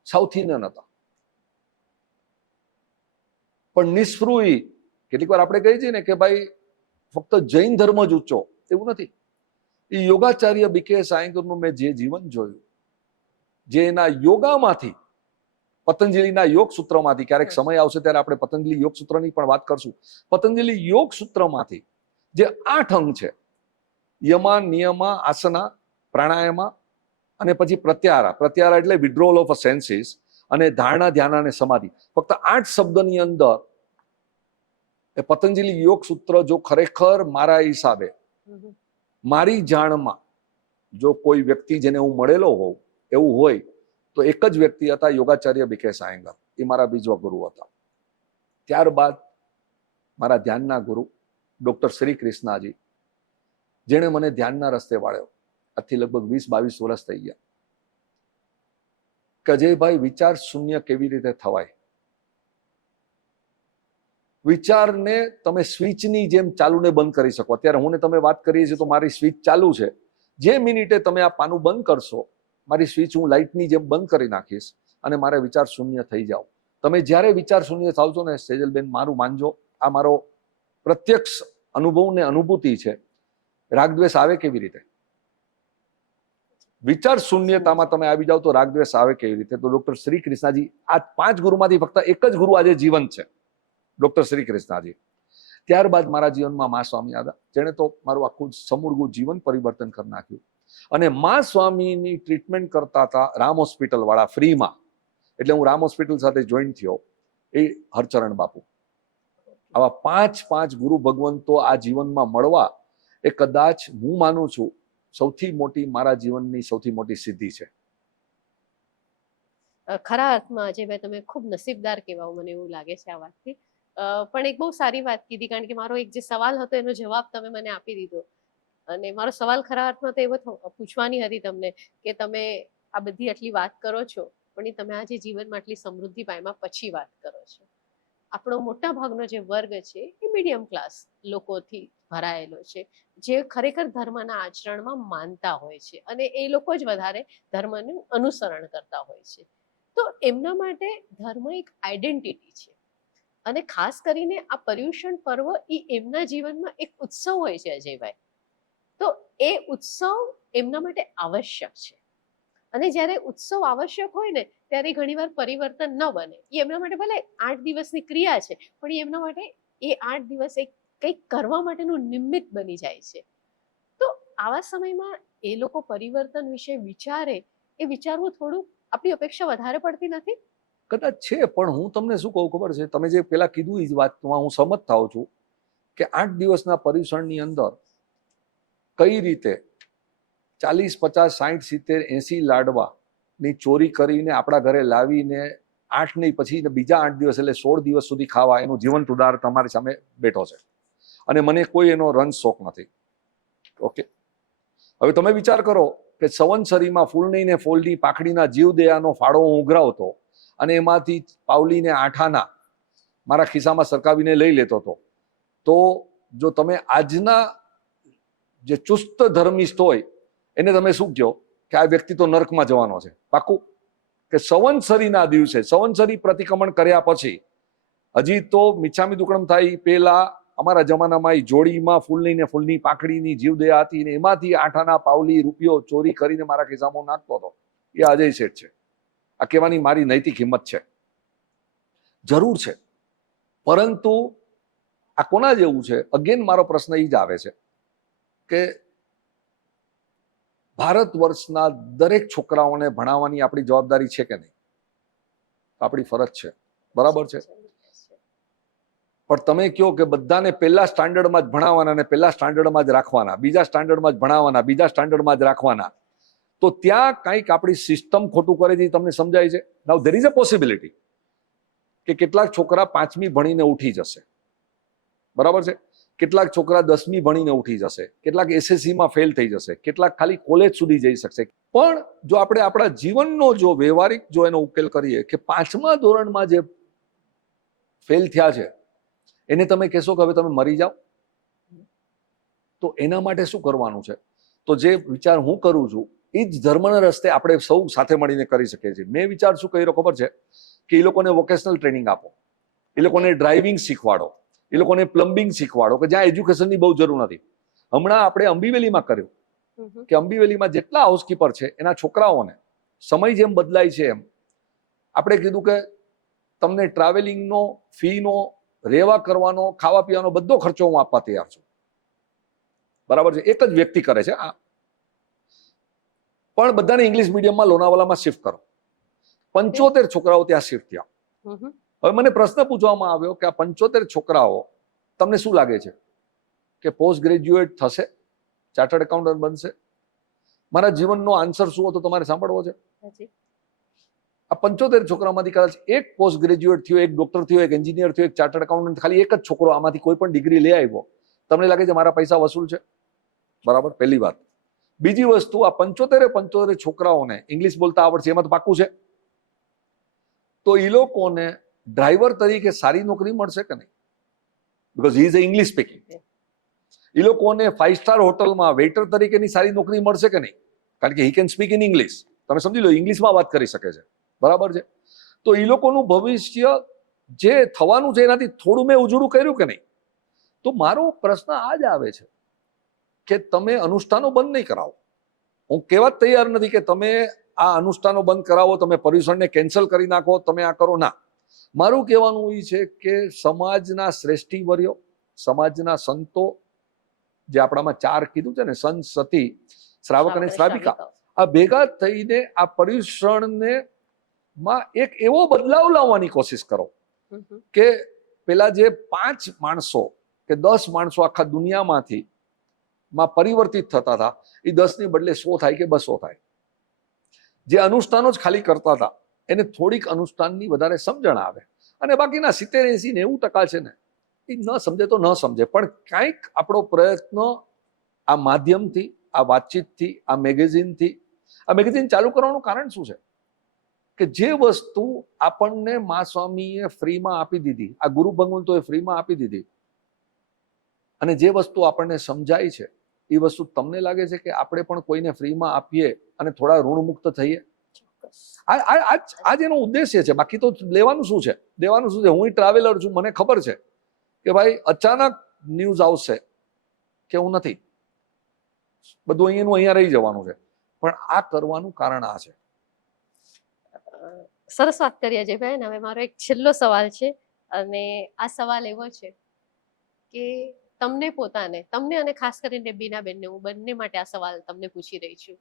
સાઉથ ઇન્ડિયન હતા, પણ નિષ્ફૃહી. કેટલીક વાર આપણે કહીએ છીએ ને કે ભાઈ ફક્ત જૈન ધર્મ જ ઊંચો, એવું નથી. એ યોગાચાર્ય બીકેએસ આયંગરનું મેં જે જીવન જોયું, જે એના યોગામાંથી, પતંજલિના યોગ સૂત્રમાંથી, ક્યારેક સમય આવશે ત્યારે આપણે પતંજલિ યોગ સૂત્રની પણ વાત કરશું. પતંજલિ યોગ સૂત્રમાંથી જે 8 અંગ છે, યમા, નિયમા, આસના, પ્રાણાયામા અને પછી પ્રત્યાહારા. પ્રત્યાહારા એટલે વિડ્રોલ ઓફ અ સેન્સીસ, અને ધારણા, ધ્યાન અને સમાધિ. ફક્ત 8 શબ્દની અંદર એ પતંજલિ યોગ સૂત્ર જો ખરેખર મારા હિસાબે, મારી જાણમાં જો કોઈ વ્યક્તિ જેને હું મળેલો હોઉં એવું હોય તો એક જ વ્યક્તિ હતા, યોગાચાર્ય બીકેએસ આયંગર. એ મારા બીજો ગુરુ હતા. ત્યારબાદ મારા ધ્યાનના ગુરુ ડોક્ટર શ્રી કૃષ્ણાજી, જેણે મને ધ્યાનના રસ્તે વાળ્યો. આજથી લગભગ 20-22 વર્ષ થઈ ગયા. કે અજયભાઈ, વિચાર શૂન્ય કેવી રીતે થવાય? વિચારને તમે સ્વિચની જેમ ચાલુ ને બંધ કરી શકો. અત્યારે હું ને તમે વાત કરીએ છીએ તો મારી સ્વિચ ચાલુ છે. જે મિનિટે તમે આ પાનું બંધ કરશો, મારી સ્વિચ હું લાઇટની જેમ બંધ કરી નાખીશ અને મારે વિચાર શૂન્ય થઈ જાવ. તમે જ્યારે વિચાર શૂન્ય થાવ છો ને સેજલબેન, મારું માનજો, આ મારો પ્રત્યક્ષ અનુભવ ને અનુભૂતિ છે. રાગદ્વેષ આવે કેવી રીતે? વિચાર શૂન્યતામાં તમે આવી જાવ તો રાગદ્વેષ આવે કેવી રીતે? તો ડોક્ટર શ્રી કૃષ્ણાજી, આ 5 ગુરુમાંથી ફક્ત એક જ ગુરુ આજે જીવંત છે, ડોક્ટર શ્રી કૃષ્ણાજી. ત્યારબાદ મારા જીવનમાં મા સ્વામી આવ્યા, જેણે તો મારું આખું સમૂળગું જીવન પરિવર્તન કરી નાખ્યું. અને મા સ્વામીની ટ્રીટમેન્ટ કરતા હતા રામ હોસ્પિટલ વાળા, ફ્રીમાં. એટલે હું રામ હોસ્પિટલ સાથે જોઈન થયો. એ હરચરણ બાપુ. આવા 5 ગુરુ ભગવંતો આ જીવનમાં મળવા એ કદાચ હું માનું છું સૌથી મોટી, મારા જીવનની સૌથી મોટી સિદ્ધિ છે. ખરા અર્થમાં અજયભાઈ તમે ખૂબ નસીબદાર કહેવાઓ, મને એવું લાગે છે આ વાતથી. પણ એક બહુ સારી વાત કીધી, કારણ કે મારો એક જે સવાલ હતો એનો જવાબ તમે મને આપી દીધો. અને મારો સવાલ ખરા અર્થમાં તો એવો પૂછવાની હતી તમને કે તમે આ બધી આટલી વાત કરો છો, પણ એ તમે આજે જીવનમાં આટલી સમૃદ્ધિ પામ્યા પછી વાત કરો છો. આપણો મોટા ભાગનો જે વર્ગ છે એ મીડિયમ ક્લાસ લોકોથી ભરાયેલો છે, જે ખરેખર ધર્મના આચરણમાં માનતા હોય છે અને એ લોકો જ વધારે ધર્મનું અનુસરણ કરતા હોય છે. તો એમના માટે ધર્મ એક આઈડેન્ટિટી છે અને ખાસ કરીને આ પર્યુષણ પર્વ એ એમના જીવનમાં એક ઉત્સવ હોય છે અજયભાઈ. તો એ ઉત્સવ એમના માટે આવશ્યક છે અને જ્યારે ઉત્સવ આવશ્યક હોય ને ત્યારે ઘણીવાર પરિવર્તન ન બને. એ એમના માટે ભલે 8 દિવસની ક્રિયા છે પણ એમના માટે એ 8 દિવસ એક કંઈક કરવા માટેનું નિમિત્ત બની જાય છે. તો આવા સમયમાં એ લોકો પરિવર્તન વિશે વિચારે, એ વિચારવું થોડું આપણી અપેક્ષા વધારે પડતી નથી? કદાચ છે, પણ હું તમને શું કહું ખબર છે, તમે જે પેલા કીધું એ જ વાતમાં હું સહમત થાઉં છું કે 8 દિવસના પર્યુષણની અંદર કઈ રીતે 40, 50, 60, 70, 80 લાડવાની ચોરી કરીને આપણા ઘરે લાવીને 8 નહીં પછી બીજા 8 દિવસ એટલે 16 દિવસ સુધી ખાવા, એનું જીવંત ઉદાહરણ તમારી સામે બેઠો છે અને મને કોઈ એનો રંજ શોખ નથી. ઓકે, હવે તમે વિચાર કરો કે સંવત્સરીમાં ફૂલની ને ફોલની પાખડીના જીવદયાનો ફાળો હું ઉઘરાવતો અને એમાંથી પાવલીને આઠાના મારા ખિસ્સામાં સરકાવીને લઈ લેતો હતો. તો જો તમે આજના જે ચુસ્ત ધર્મિષ્ઠ હોય એને તમે શું કહો કે આ વ્યક્તિ તો નરકમાં જવાનો છે? પાક્કું કે સંવત્સરીના દિવસે સંવત્સરી પ્રતિક્રમણ કર્યા પછી હજી તો મિચ્છામી દુક્કડમ થાય પેલા અમારા જમાનામાં એ જોડીમાં ફૂલની ને ફૂલની પાખડીની જીવદયા હતી ને એમાંથી આઠાના પાવલી રૂપિયો ચોરી કરીને મારા ખિસ્સામાં નાખતો હતો. એ અજય શેઠ છે. આ કહેવાની મારી નૈતિક હિંમત છે, જરૂર છે, પરંતુ આ કોના જેવું છે? અગેન મારો પ્રશ્ન એ જ આવે છે કે ભારત વર્ષના દરેક છોકરાઓને ભણાવવાની આપણી જવાબદારી છે કે નહીં? આપણી ફરજ છે, બરાબર છે. પણ તમે કહો કે બધાને પહેલા સ્ટાન્ડર્ડમાં જ ભણાવવાના અને પહેલા સ્ટાન્ડર્ડમાં જ રાખવાના, બીજા સ્ટાન્ડર્ડમાં જ ભણાવવાના, બીજા સ્ટાન્ડર્ડમાં જ રાખવાના, તો ત્યાં કંઈક આપણી સિસ્ટમ ખોટું કરે છે, તમને સમજાય છે? નાઉ ધેર ઇઝ અ પોસિબિલિટી કે કેટલાક છોકરા 5મી ભણીને ઉઠી જશે, બરાબર છે, કેટલાક છોકરા 10મી ભણીને ઉઠી જશે, કેટલાક એસએસસીમાં ફેલ થઈ જશે, કેટલાક ખાલી કોલેજ સુધી જઈ શકશે. પણ જો આપણે આપણા જીવનનો જો વ્યવહારિક જો એનો ઉકેલ કરીએ કે 5મા ધોરણમાં જે ફેલ થયા છે એને તમે કહેશો કે હવે તમે મરી જાઓ, તો એના માટે શું કરવાનું છે? તો જે વિચાર હું કરું છું એ જ ધર્મના રસ્તે આપણે સૌ સાથે મળીને કરી શકીએ છીએ. મેં વિચાર શું કર્યો ખબર છે કે એ લોકોને વોકેશનલ ટ્રેનિંગ આપો, એ લોકોને ડ્રાઇવિંગ શીખવાડો, એ લોકોને પ્લમ્બિંગ શીખવાડો કે જ્યાં એજ્યુકેશનની બહુ જરૂર નથી. હમણાં આપણે અંબીવેલીમાં કર્યું કે અંબીવેલીમાં જેટલા હાઉસકીપર છે એના છોકરાઓને સમય જેમ બદલાય છે એમ આપણે કીધું કે તમને ટ્રાવેલિંગનો, ફીનો, રહેવા કરવાનો, ખાવા પીવાનો બધો ખર્ચો હું આપવા તૈયાર છું, બરાબર છે. એક જ વ્યક્તિ કરે છે આ, પણ બધાને ઇંગ્લિશ મીડિયમમાં લોનાવાલામાં શિફ્ટ કરો. 75 છોકરાઓ ત્યાં શિફ્ટ થયા. હવે મને પ્રશ્ન પૂછવામાં આવ્યો કે આ 75 છોકરાઓ તમને શું લાગે છે કે પોસ્ટ ગ્રેજ્યુએટ થશે, ચાર્ટર્ડ એકાઉન્ટન્ટ બનશે? મારા જીવનનો આન્સર શું હતો તમારે સાંભળવો છે? આ 75 છોકરામાંથી કદાચ એક પોસ્ટ ગ્રેજ્યુએટ થયો, એક ડોક્ટર થયો, એક એન્જિનિયર થયો, એક ચાર્ટર્ડ એકાઉન્ટન્ટ, ખાલી એક જ છોકરો આમાંથી કોઈ પણ ડિગ્રી લઈ આવ્યો. તમને લાગે છે મારા પૈસા વસૂલ છે? બરાબર, પહેલી વાત. બીજી વસ્તુ, આ 75 છોકરાઓને ઇંગ્લિશ બોલતા આવડશે એમાં તો પાક્કું છે. તો એ લોકોને ડ્રાઈવર તરીકે સારી નોકરી મળશે કે નહીં? Because he is a English speaking. એ લોકોને 5 સ્ટાર હોટલમાં વેઇટર તરીકેની સારી નોકરી મળશે કે નહીં? કારણ કે he can speak in English. તમે સમજી લો, ઇંગ્લિશમાં વાત કરી શકે છે, બરાબર છે. તો એ લોકોનું ભવિષ્ય જે થવાનું છે એનાથી થોડું મેં ઉજળું કર્યું કે નહીં? તો મારો પ્રશ્ન આ જ આવે છે કે તમે અનુષ્ઠાનો બંધ નહીં કરાવો. હું કહેવા જ તૈયાર નથી કે તમે આ અનુષ્ઠાનો બંધ કરાવો, તમે પર્યુષણને કેન્સલ કરી નાખો, તમે આ કરો, ના. મારું કહેવાનું એ છે કે સમાજના શ્રેષ્ઠીવર્યો, સમાજના સંતો, જે આપણામાં 4 કીધું છે ને, સંત, સતી, શ્રાવક અને શ્રાવિકા, આ ભેગા થઈને આ પર્યુષણને માં એક એવો બદલાવ લાવવાની કોશિશ કરો કે પેલા જે 5 માણસો કે 10 માણસો આખા દુનિયામાંથી માં પરિવર્તિત થતા હતા એ 10ની બદલે 100 થાય કે 200 થાય. જે અનુષ્ઠાનો જ ખાલી કરતા હતા એને થોડીક અનુષ્ઠાનની વધારે સમજણ આવે, અને બાકીના 70, 80, 90% છે ને એ ન સમજે તો ન સમજે, પણ કાંઈક આપણો પ્રયત્ન આ માધ્યમથી, આ વાતચીતથી, આ મેગેઝિન ચાલુ કરવાનું કારણ શું છે કે જે વસ્તુ આપણને મા સ્વામીએ ફ્રીમાં આપી દીધી, આ ગુરુ ભગવંતોએ ફ્રીમાં આપી દીધી, અને જે વસ્તુ આપણને સમજાય છે એ વસ્તુ તમને લાગે છે કે આપણે પણ કોઈને ફ્રીમાં આપીએ અને થોડા ઋણમુક્ત થઈએ? આ જ એનો ઉદ્દેશ્ય છે. બાકી તો લેવાનું શું છે, દેવાનું શું છે? હું ટ્રાવેલર છું, મને ખબર છે કે ભાઈ અચાનક ન્યૂઝ આવશે કે હું નથી, બધું અહીંયાનું અહીંયા રહી જવાનું છે. પણ આ કરવાનું કારણ આ છે. સરસ વાત કરી અજયભાઈ. અને હવે મારો એક છેલ્લો સવાલ છે, અને આ સવાલ એવો છે કે તમને પોતાને, તમને અને ખાસ કરીને બીનાબેનને, હું બંને માટે આ સવાલ તમને પૂછી રહી છું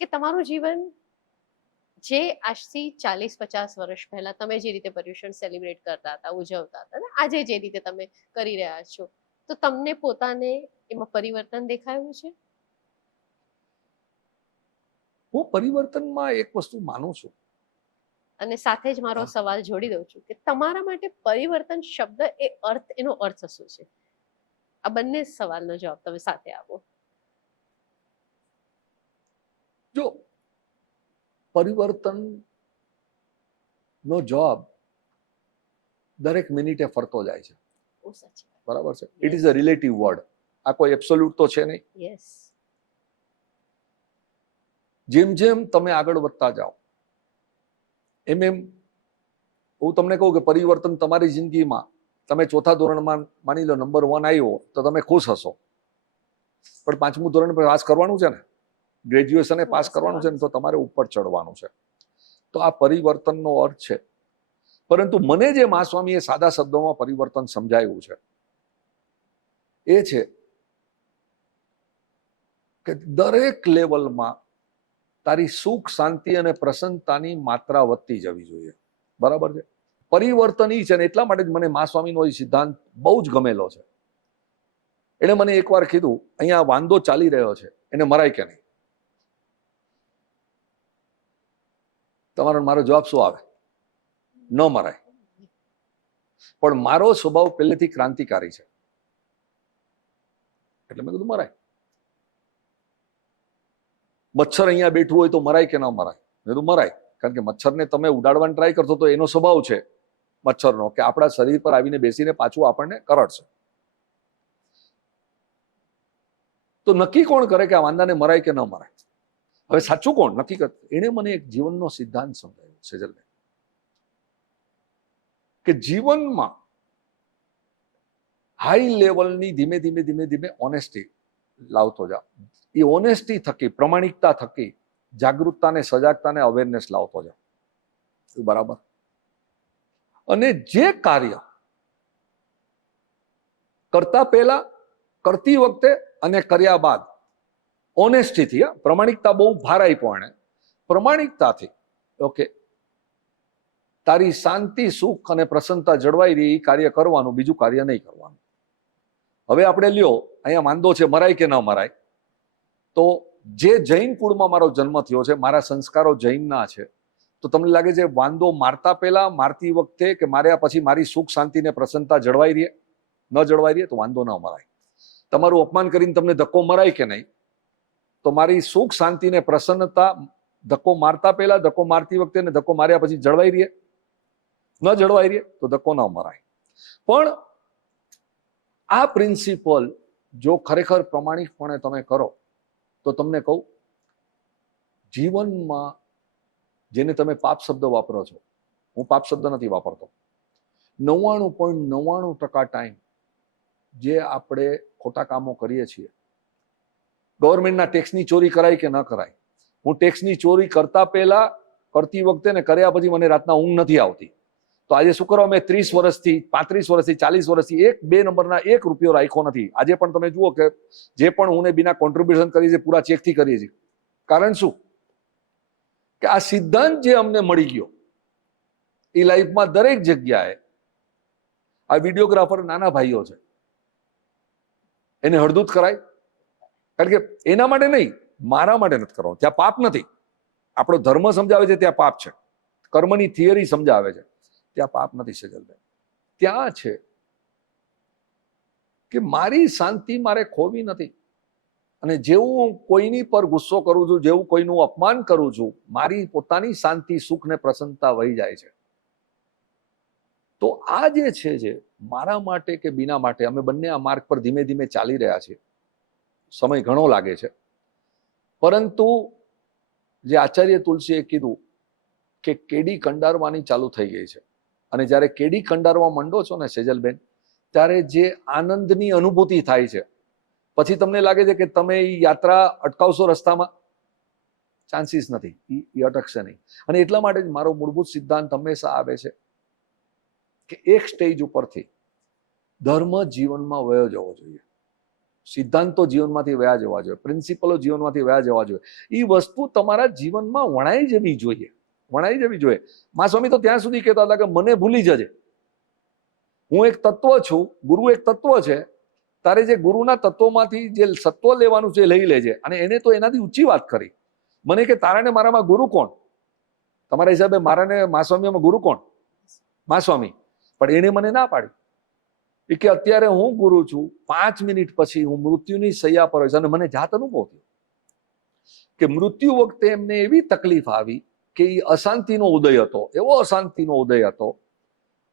કે તમારું જીવન જે આજથી 40-50 વર્ષ પહેલા તમે જે રીતે પર્યુષણ સેલિબ્રેટ કરતા હતા, ઉજવતા હતા, અને આજે જે રીતે તમે કરી રહ્યા છો, તો તમને પોતાને એમાં પરિવર્તન દેખાયું છે? હું પરિવર્તનમાં એક વસ્તુ માનું છું. અને સાથે જ મારો સવાલ જોડી દઉં છું કે તમારા માટે પરિવર્તન શબ્દ એનો અર્થ શું છે? આ બંને સવાલનો જવાબ તમે સાથે આપો. જો પરિવર્તન નો જવાબ દરેક મિનિટે ફરતો જાય છે. બહુ સાચી વાત. બરાબર છે. It is a relative word. આ કોઈ એબ્સોલ્યુટ તો છે નહીં. યસ. જેમ જેમ તમે આગળ વધતા જાઓ એમ એમ હું તમને કહું કે પરિવર્તન તમારી જિંદગીમાં, તમે 4થા ધોરણમાં માની લો નંબર 1 આવ્યો તો તમે ખુશ હશો, પણ 5મું ધોરણ પાસ કરવાનું છે ને, ગ્રેજ્યુએશન પાસ કરવાનું છે ને, તો તમારે ઉપર ચડવાનું છે. તો આ પરિવર્તનનો અર્થ છે. પરંતુ મને જે મા સ્વામીએ સાદા શબ્દોમાં પરિવર્તન સમજાવ્યું છે એ છે કે દરેક લેવલમાં તારી સુખ, શાંતિ અને પ્રસન્નતાની માત્રા વધતી જવી જોઈએ. બરાબર છે. પરિવર્તન ઈ છે ને, એટલા માટે જ મને મા સ્વામીનો એ સિદ્ધાંત બહુ જ ગમેલો છે. એણે મને એકવાર કીધું, અહીંયા વાંદો ચાલી રહ્યો છે, એને મરાય કે નહીં? તમારો મારો જવાબ શું આવે? ન મરાય. પણ મારો સ્વભાવ પહેલેથી ક્રાંતિકારી છે, એટલે મેં કીધું મરાય. મચ્છર અહીંયા બેઠું હોય તો મરાય કે ન મરાય? મેં કીધું મરાય. કારણ કે મચ્છરને તમે ઉડાડવાની ટ્રાય કરશો તો એનો સ્વભાવ છે મચ્છરનો કે આપણા શરીર પર આવીને બેસીને પાછું આપણને કરડશે. તો નક્કી કોણ કરે કે આ વાંદાને મરાય કે ન મરાય? હવે સાચું કોણ નક્કી કરે? એણે મને એક જીવનનો સિદ્ધાંત સમજાવ્યો સેજલને, કે જીવનમાં હાઈ લેવલની ધીમે ધીમે ધીમે ધીમે ઓનેસ્ટી લાવતો જાઓ. એ ઓનેસ્ટી થકી, પ્રમાણિકતા થકી જાગૃતતા ને, સજાગતા ને, અવેરનેસ લાવતો જાઓ. બરાબર. અને જે કાર્ય કરતા પહેલા, કરતી વખતે અને કર્યા બાદ ઓનેસ્ટીથી, પ્રમાણિકતા બહુ ભાર આપ્યો એને, પ્રમાણિકતાથી ઓકે તારી શાંતિ, સુખ અને પ્રસન્નતા જળવાઈ રહી એ કાર્ય કરવાનું, બીજું કાર્ય નહીં કરવાનું. હવે આપણે લ્યો અહીંયા વાંદો છે, મરાય કે ન મરાય? તો જે જૈન કુળમાં મારો જન્મ થયો છે, મારા સંસ્કારો જૈનના છે, તો તમને લાગે છે વાંદો મારતા પહેલા, મારતી વખતે કે માર્યા પછી મારી સુખ, શાંતિ ને પ્રસન્નતા જળવાઈ રહે? ન જળવાઈ રહે તો વાંદો ન મરાય. તમારું અપમાન કરીને તમને ધક્કો મરાય કે નહીં? તો મારી સુખ, શાંતિ ને પ્રસન્નતા ધક્કો મારતા પહેલા, ધક્કો મારતી વખતે ને ધક્કો માર્યા પછી જળવાઈ રહે? ન જળવાઈ રહે તો ધક્કો ન મરાય. પણ આ પ્રિન્સિપલ જો ખરેખર પ્રમાણિકપણે તમે કરો તો તમને કહું, જીવનમાં જેને તમે પાપ શબ્દ વાપરો છો, હું પાપ શબ્દ નથી વાપરતો, 99.99% ટાઈમ જે આપણે ખોટા કામો કરીએ છીએ, ગવર્મેન્ટના ટેક્સની ચોરી કરાય કે ન કરાય, હું ટેક્સની ચોરી કરતા પહેલા, કરતી વખતે ને કર્યા પછી મને રાતના ઊંઘ નથી આવતી. તો આજે શું કરવા, મેં 30 વર્ષથી, 35 વર્ષથી, 40 વર્ષથી 1-2 નંબરના 1 રૂપિયો રાખ્યો નથી. આજે પણ તમે જુઓ કે જે પણ હું બિના કોન્ટ્રીબ્યુશન કરી છે પૂરા ચેકથી કરીએ છીએ. કારણ શું? કે આ સિદ્ધાંત જે અમને મળી ગયો એ લાઈફમાં દરેક જગ્યાએ, આ વિડીયોગ્રાફર નાના ભાઈઓ છે, એને હળદૂત કરાય? કારણ કે એના માટે નહીં, મારા માટે નથી કરવાનું. ત્યાં પાપ નથી. આપણો ધર્મ સમજાવે છે ત્યાં પાપ છે, કર્મની થિયરી સમજાવે છે ત્યાં પાપ નથી. સેજલભાઈ, ત્યાં છે કે મારી શાંતિ મારે ખોવી નથી. અને જેવું હું કોઈની પર ગુસ્સો કરું છું, જેવું કોઈનું અપમાન કરું છું, મારી પોતાની શાંતિ, સુખ ને પ્રસન્નતા વહી જાય છે. તો આ જે છે મારા માટે કે બીના માટે, અમે બંને આ માર્ગ પર ધીમે ધીમે ચાલી રહ્યા છીએ. સમય ઘણો લાગે છે, પરંતુ જે આચાર્ય તુલસીએ કીધું કે કેડી કંડારવાની ચાલુ થઈ ગઈ છે, અને જ્યારે કેડી કંડારવા માંડો છો ને સેજલબેન, ત્યારે જે આનંદની અનુભૂતિ થાય છે, પછી તમને લાગે છે કે તમે એ યાત્રા અટકાવશો રસ્તામાં, ચાન્સીસ નથી, એ અટકશે નહીં. અને એટલા માટે જ મારો મૂળભૂત સિદ્ધાંત હંમેશા આવે છે કે એક સ્ટેજ ઉપરથી ધર્મ જીવનમાં વયો જવો જોઈએ, સિદ્ધાંતો જીવનમાંથી વયા જવા જોઈએ, પ્રિન્સિપલો જીવનમાંથી વયા જવા જોઈએ. એ વસ્તુ તમારા જીવનમાં વણાઈ જવી જોઈએ, વણાઈ જવી જોઈએ. મા સ્વામી તો ત્યાં સુધી કહેતા હતા કે મને ભૂલી જજે, હું એક તત્વ છું, ગુરુ એક તત્વ છે, તારે જે ગુરુના તત્વોમાંથી જે સત્વ લેવાનું છે એ લઈ લેજે. અને એને તો એનાથી ઊંચી વાત કરી, મને કે તારાને મારામાં ગુરુ કોણ? તમારા હિસાબે મારાને મા સ્વામીમાં ગુરુ કોણ? મા સ્વામી. પણ એને મને ના પાડી એ કે અત્યારે હું ગુરુ છું, 5 મિનિટ પછી હું મૃત્યુની સૈયા પર હોઈશ. અને મને જાત અનુભવ થયો કે મૃત્યુ વખતે એમને એવી તકલીફ આવી કે એ અશાંતિનો ઉદય હતો, એવો અશાંતિનો ઉદય હતો.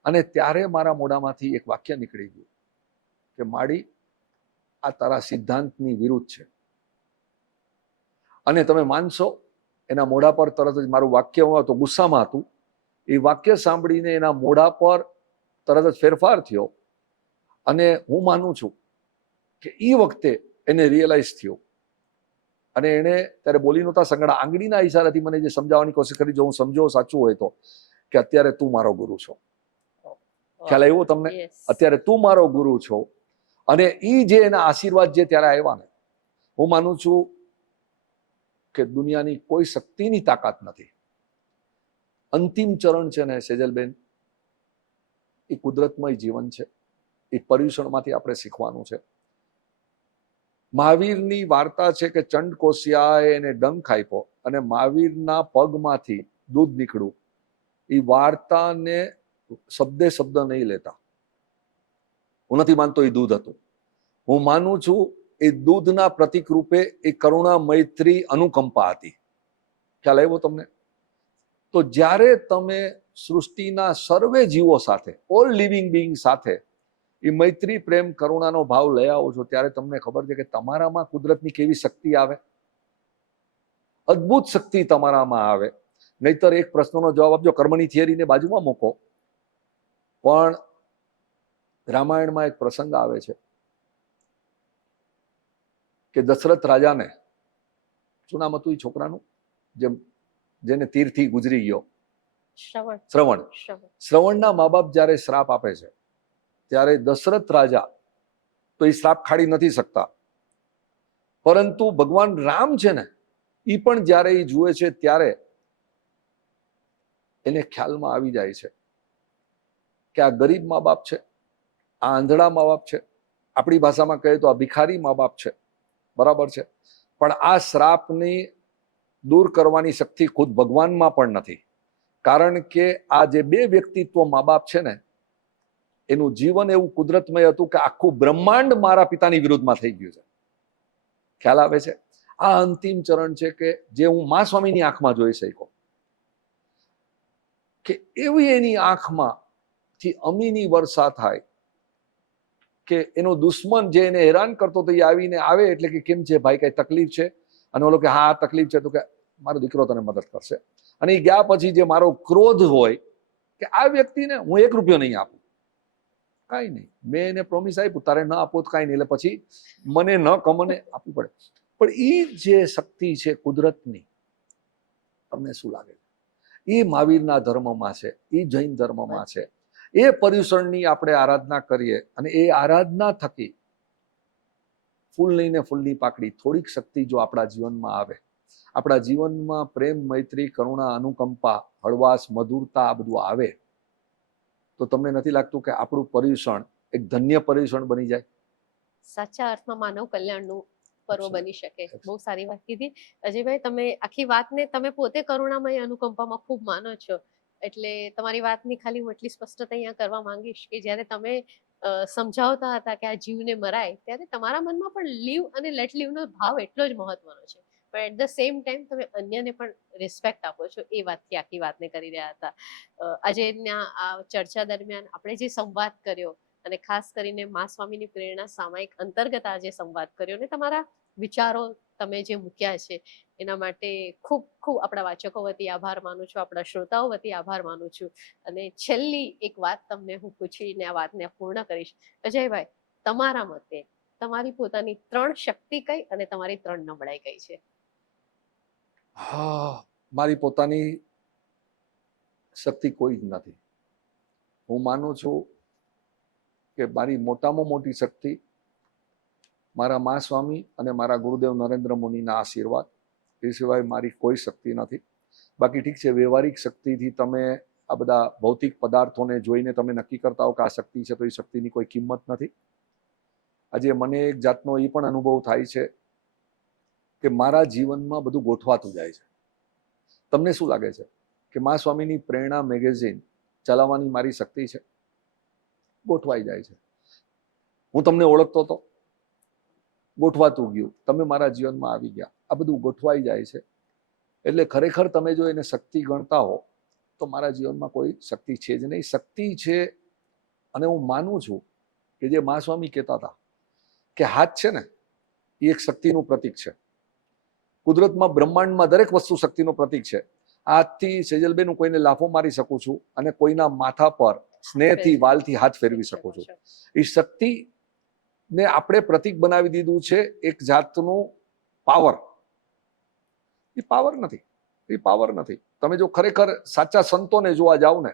અને ત્યારે મારા મોઢામાંથી એક વાક્ય નીકળી ગયું કે માડી, આ તારા સિદ્ધાંતની વિરુદ્ધ છે. અને તમે માનશો, એના મોઢા પર તરત જ મારું વાક્ય, હું તો ગુસ્સામાં હતું, એ વાક્ય સાંભળીને એના મોઢા પર તરત જ ફેરફાર થયો. અને હું માનું છું કે એ વખતે એને રિયલાઇઝ થયું, અને એને ત્યારે બોલી નહોતા સંગડા, આંગળીના ઈશારાથી મને જે સમજાવવાની કોશિશ કરી, જો હું સમજો સાચું હોય તો, કે અત્યારે તું મારો ગુરુ છો. ખ્યાલ આવ્યો તમને? અત્યારે તું મારો ગુરુ છો. અને એ જે એના આશીર્વાદ જે ત્યારે આવ્યા ને, હું માનું છું કે દુનિયાની કોઈ શક્તિની તાકાત નથી. અંતિમ ચરણ છે ને સેજલબેન, એ કુદરતમય જીવન છે, એ પર્યુષણમાંથી આપણે શીખવાનું છે. મહાવીરની વાર્તા છે કે ચંડ કોશિયાએ એને ડંખ આપ્યો અને મહાવીરના પગમાંથી દૂધ નીકળ્યું. એ વાર્તાને શબ્દે શબ્દ નહીં લેતા. હું નથી માનતો એ દૂધ હતું, હું માનું છું એ દૂધના પ્રતીક રૂપે એ કરુણા, મૈત્રી, અનુકંપા હતી. ખ્યાલ આવ્યો તમને? તો જ્યારે તમે સૃષ્ટિના સર્વે જીવો સાથે, ઓલ લિવિંગ બિંગ સાથે એ મૈત્રી, પ્રેમ, કરુણાનો ભાવ લઈ આવો છો, ત્યારે તમને ખબર છે કે તમારામાં કુદરતની કેવી શક્તિ આવે, અદ્ભુત શક્તિ તમારામાં આવે. નહીતર એક પ્રશ્નનો જવાબ આપજો, કર્મની થિયરીને બાજુમાં મૂકો, પણ રામાયણમાં એક પ્રસંગ આવે છે કે દશરથ રાજાને, શું નામ હતું એ છોકરાનું, જેને તીરથી ગુજરી ગયો? શ્રવણ. શ્રવણના મા બાપ જ્યારે શ્રાપ આપે છે, ત્યારે દશરથ રાજા તો એ શ્રાપ ખાડી નથી શકતા, પરંતુ ભગવાન રામ છે ને, એ પણ જ્યારે એ જુએ છે ત્યારે એને ખ્યાલમાં આવી જાય છે કે આ ગરીબ મા બાપ છે, આ આંધળા મા બાપ છે, આપણી ભાષામાં કહીએ તો આ ભિખારી મા બાપ છે, બરાબર છે, પણ આ શ્રાપની દૂર કરવાની શક્તિ ખુદ ભગવાનમાં પણ નથી. કારણ કે આ જે બે વ્યક્તિત્વ મા બાપ છે ને, એનું જીવન એવું કુદરતમય હતું કે આખું બ્રહ્માંડ મારા પિતાની વિરુદ્ધમાં થઈ ગયું છે. ખ્યાલ આવે છે? આ અંતિમ ચરણ છે કે જે હું મા સ્વામીની આંખમાં જોઈ શક્યો, કે એવી એની આંખમાંથી અમીની વર્ષા થાય કે એનો દુશ્મન જે એને હેરાન કરતો તો એ આવીને આવે એટલે કે કેમ છે ભાઈ, કઈ તકલીફ છે? અને ઓલો કે હા તકલીફ છે. તો કે મારો દીકરો તને મદદ કરશે. અને એ ગયા પછી જે મારો ક્રોધ હોય કે આ વ્યક્તિને હું 1 રૂપિયો નહીં આપું, કાંઈ નહીં, મેં એને પ્રોમિસ આપ્યું, તારે ન આપો તો કાંઈ નહીં, એટલે પછી મને ન કમને આપવું પડે. પણ એ જે શક્તિ છે કુદરતની, તમને શું લાગે? એ મહાવીરના ધર્મમાં છે, એ જૈન ધર્મમાં છે. એ પર્યુષણની આપણે આરાધના કરીએ, અને એ આરાધના થકી ફૂલ નહીં ને ફૂલની પાકડી, થોડીક શક્તિ જો આપણા જીવનમાં આવે, આપણા જીવનમાં પ્રેમ, મૈત્રી, કરુણા, અનુકંપા, હળવાશ, મધુરતા, આ બધું આવે, તો તમને નથી લાગતું કે આપણું પર્યુષણ એક ધન્ય પર્યુષણ બની જાય? સાચા અર્થમાં માનવ કલ્યાણનું પર્વ બની શકે. બહુ સારી વાત કીધી અજયભાઈ. તમે આખી વાતને તમે પોતે કરુણામય, અનુકંપામાં ખૂબ માનો છો, એટલે તમારી વાતની ખાલી હું એટલી સ્પષ્ટતા અહીંયા કરવા માંગીશ કે જ્યારે તમે સમજાવતા હતા કે આ જીવને મરાય, ત્યારે તમારા મનમાં પણ લીવ અને લેટ લીવનો ભાવ એટલો જ મહત્વનો છે, પણ એટ ધ સેમ ટાઈમ તમે અન્યને પણ રિસ્પેક્ટ આપો છો, એ વાતથી આખી વાતને કરી રહ્યા હતા. આજના આ ચર્ચા દરમિયાન આપણે જે સંવાદ કર્યો, અને ખાસ કરીને મા સ્વામીની પ્રેરણા સામાયિક અંતર્ગત આ જે સંવાદ કર્યો ને તમારા વિચારો તમે જે મૂક્યા છે, એના માટે ખૂબ ખૂબ આપણા વાચકો વતી આભાર માનું છું, આપણા શ્રોતાઓ વતી આભાર માનું છું. અને છેલ્લી એક વાત તમને હું પૂછીને આ વાતને પૂર્ણ કરીશ. અજયભાઈ, તમારા મતે તમારી પોતાની 3 શક્તિ કઈ અને તમારી 3 નબળાઈ કઈ છે? હા, મારી પોતાની શક્તિ કોઈ જ નથી. હું માનું છું કે મારી મોટામાં મોટી શક્તિ મારા મા સ્વામી અને મારા ગુરુદેવ નરેન્દ્ર મુનિના આશીર્વાદ, એ સિવાય મારી કોઈ શક્તિ નથી. બાકી ઠીક છે, વ્યવહારિક શક્તિથી તમે આ બધા ભૌતિક પદાર્થોને જોઈને તમે નક્કી કરતા હો કે આ શક્તિ છે, તો એ શક્તિની કોઈ કિંમત નથી. આજે મને એક જાતનો એ પણ અનુભવ થાય છે કે મારા જીવનમાં બધું ગોઠવાતું જાય છે. તમને શું લાગે છે કે મા સ્વામીની પ્રેરણા મેગેઝિન ચલાવવાની મારી શક્તિ છે? ગોઠવાઈ જાય છે. હું તમને ઓળખતો હતો, ગોઠવાતું ગયું, તમે મારા જીવનમાં આવી ગયા, આ બધું ગોઠવાઈ જાય છે. એટલે ખરેખર તમે જો એને શક્તિ ગણતા હો તો મારા જીવનમાં કોઈ શક્તિ છે જ નહીં. શક્તિ છે, અને હું માનું છું કે જે મા સ્વામી કહેતા હતા કે હાથ છે ને એ એક શક્તિનું પ્રતીક છે. કુદરતમાં, બ્રહ્માંડમાં દરેક વસ્તુ શક્તિનું પ્રતીક છે. હાથથી સેજલબેન હું કોઈને લાફો મારી શકું છું અને કોઈના માથા પર સ્નેહથી, વાલથી હાથ ફેરવી શકું છું. એ શક્તિને આપણે પ્રતીક બનાવી દીધું છે એક જાતનું પાવર. એ પાવર નથી, એ પાવર નથી. તમે જો ખરેખર સાચા સંતોને જોવા જાવ ને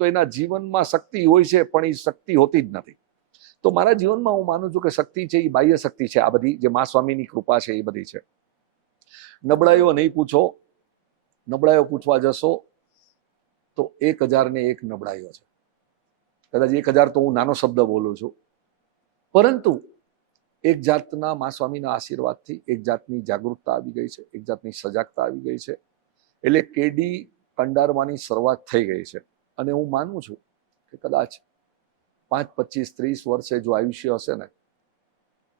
તો એના જીવનમાં શક્તિ હોય છે, પણ એ શક્તિ હોતી જ નથી. તો મારા જીવનમાં હું માનું છું કે શક્તિ છે એ બાહ્ય શક્તિ છે. આ બધી જે મા સ્વામીની કૃપા છે એ બધી છે. નબળાઈઓ નહીં પૂછો, નબળાઈઓ પૂછવા જશો તો 1001 નબળાઈઓ છે. કદાચ 1000 તો હું નાનો શબ્દ બોલું છું, પરંતુ એક જાતના મા સ્વામીના આશીર્વાદથી એક જાતની જાગૃતતા આવી ગઈ છે, એક જાતની સજાગતા આવી ગઈ છે. એટલે કેડી કંડારવાની શરૂઆત થઈ ગઈ છે. અને હું માનું છું કે કદાચ 5, 25, 30 વર્ષે જો આયુષ્ય હશે ને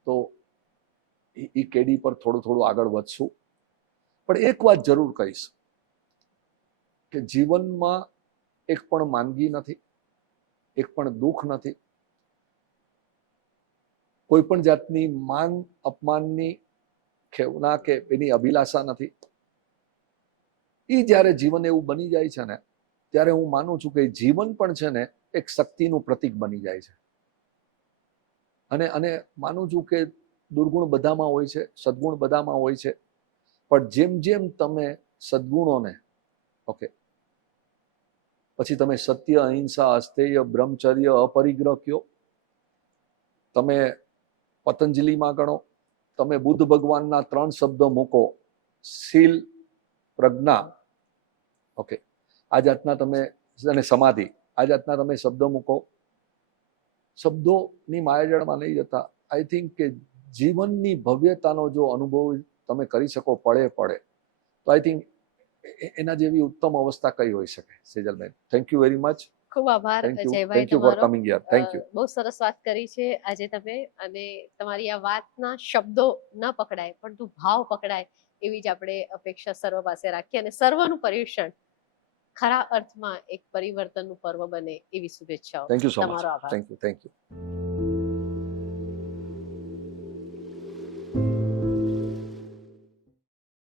તો એ કેડી પર થોડું થોડું આગળ વધશું. પણ એક વાત જરૂર કહીશ કે જીવનમાં એક પણ માંદગી નથી, એક પણ દુઃખ નથી, કોઈ પણ જાતની માન અપમાનની ખેવના કે એની અભિલાષા નથી. એ જ્યારે જીવન એવું બની જાય છે ને ત્યારે હું માનું છું કે જીવન પણ છે ને એક શક્તિનું પ્રતીક બની જાય છે. અને માનું છું કે દુર્ગુણ બધામાં હોય છે, સદગુણ બધામાં હોય છે, પણ જેમ જેમ તમે સદગુણોને પછી તમે સત્ય, અહિંસા, અસ્થેય, બ્રહ્મચર્ય, અપરિગ્રહ કયો, તમે પતંજલિમાં ગણો, તમે બુદ્ધ ભગવાનના 3 શબ્દો મૂકો, શીલ, પ્રજ્ઞા, આ જાતના તમે, અને સમાધિ, આ જાતના તમે શબ્દો મૂકો, શબ્દોની માયાજાળમાં નહીં જતા. આઈ થિંક કે જીવનની ભવ્યતાનો જો અનુભવ તમે કરી શકો પડે તો આઈ થિંક એના જેવી ઉત્તમ અવસ્થા કઈ હોઈ શકે. Sejalben, thank you very much. ખૂબ આભાર અજયભાઈ થેન્ક યુ ફોર તમારો. Coming here. Thank you. બહુ સરસ વાત કરી છે આજે તમે, અને તમારી આ વાતના શબ્દો ન પકડાય પરંતુ ભાવ પકડાય એવી જ આપણે અપેક્ષા સર્વ પાસે રાખીએ, અને સર્વનું પર્યુષણ ખરા અર્થમાં એક પરિવર્તનનું પર્વ બને એવી શુભેચ્છાઓ. Thank you so much. તમારો આભાર. Thank you.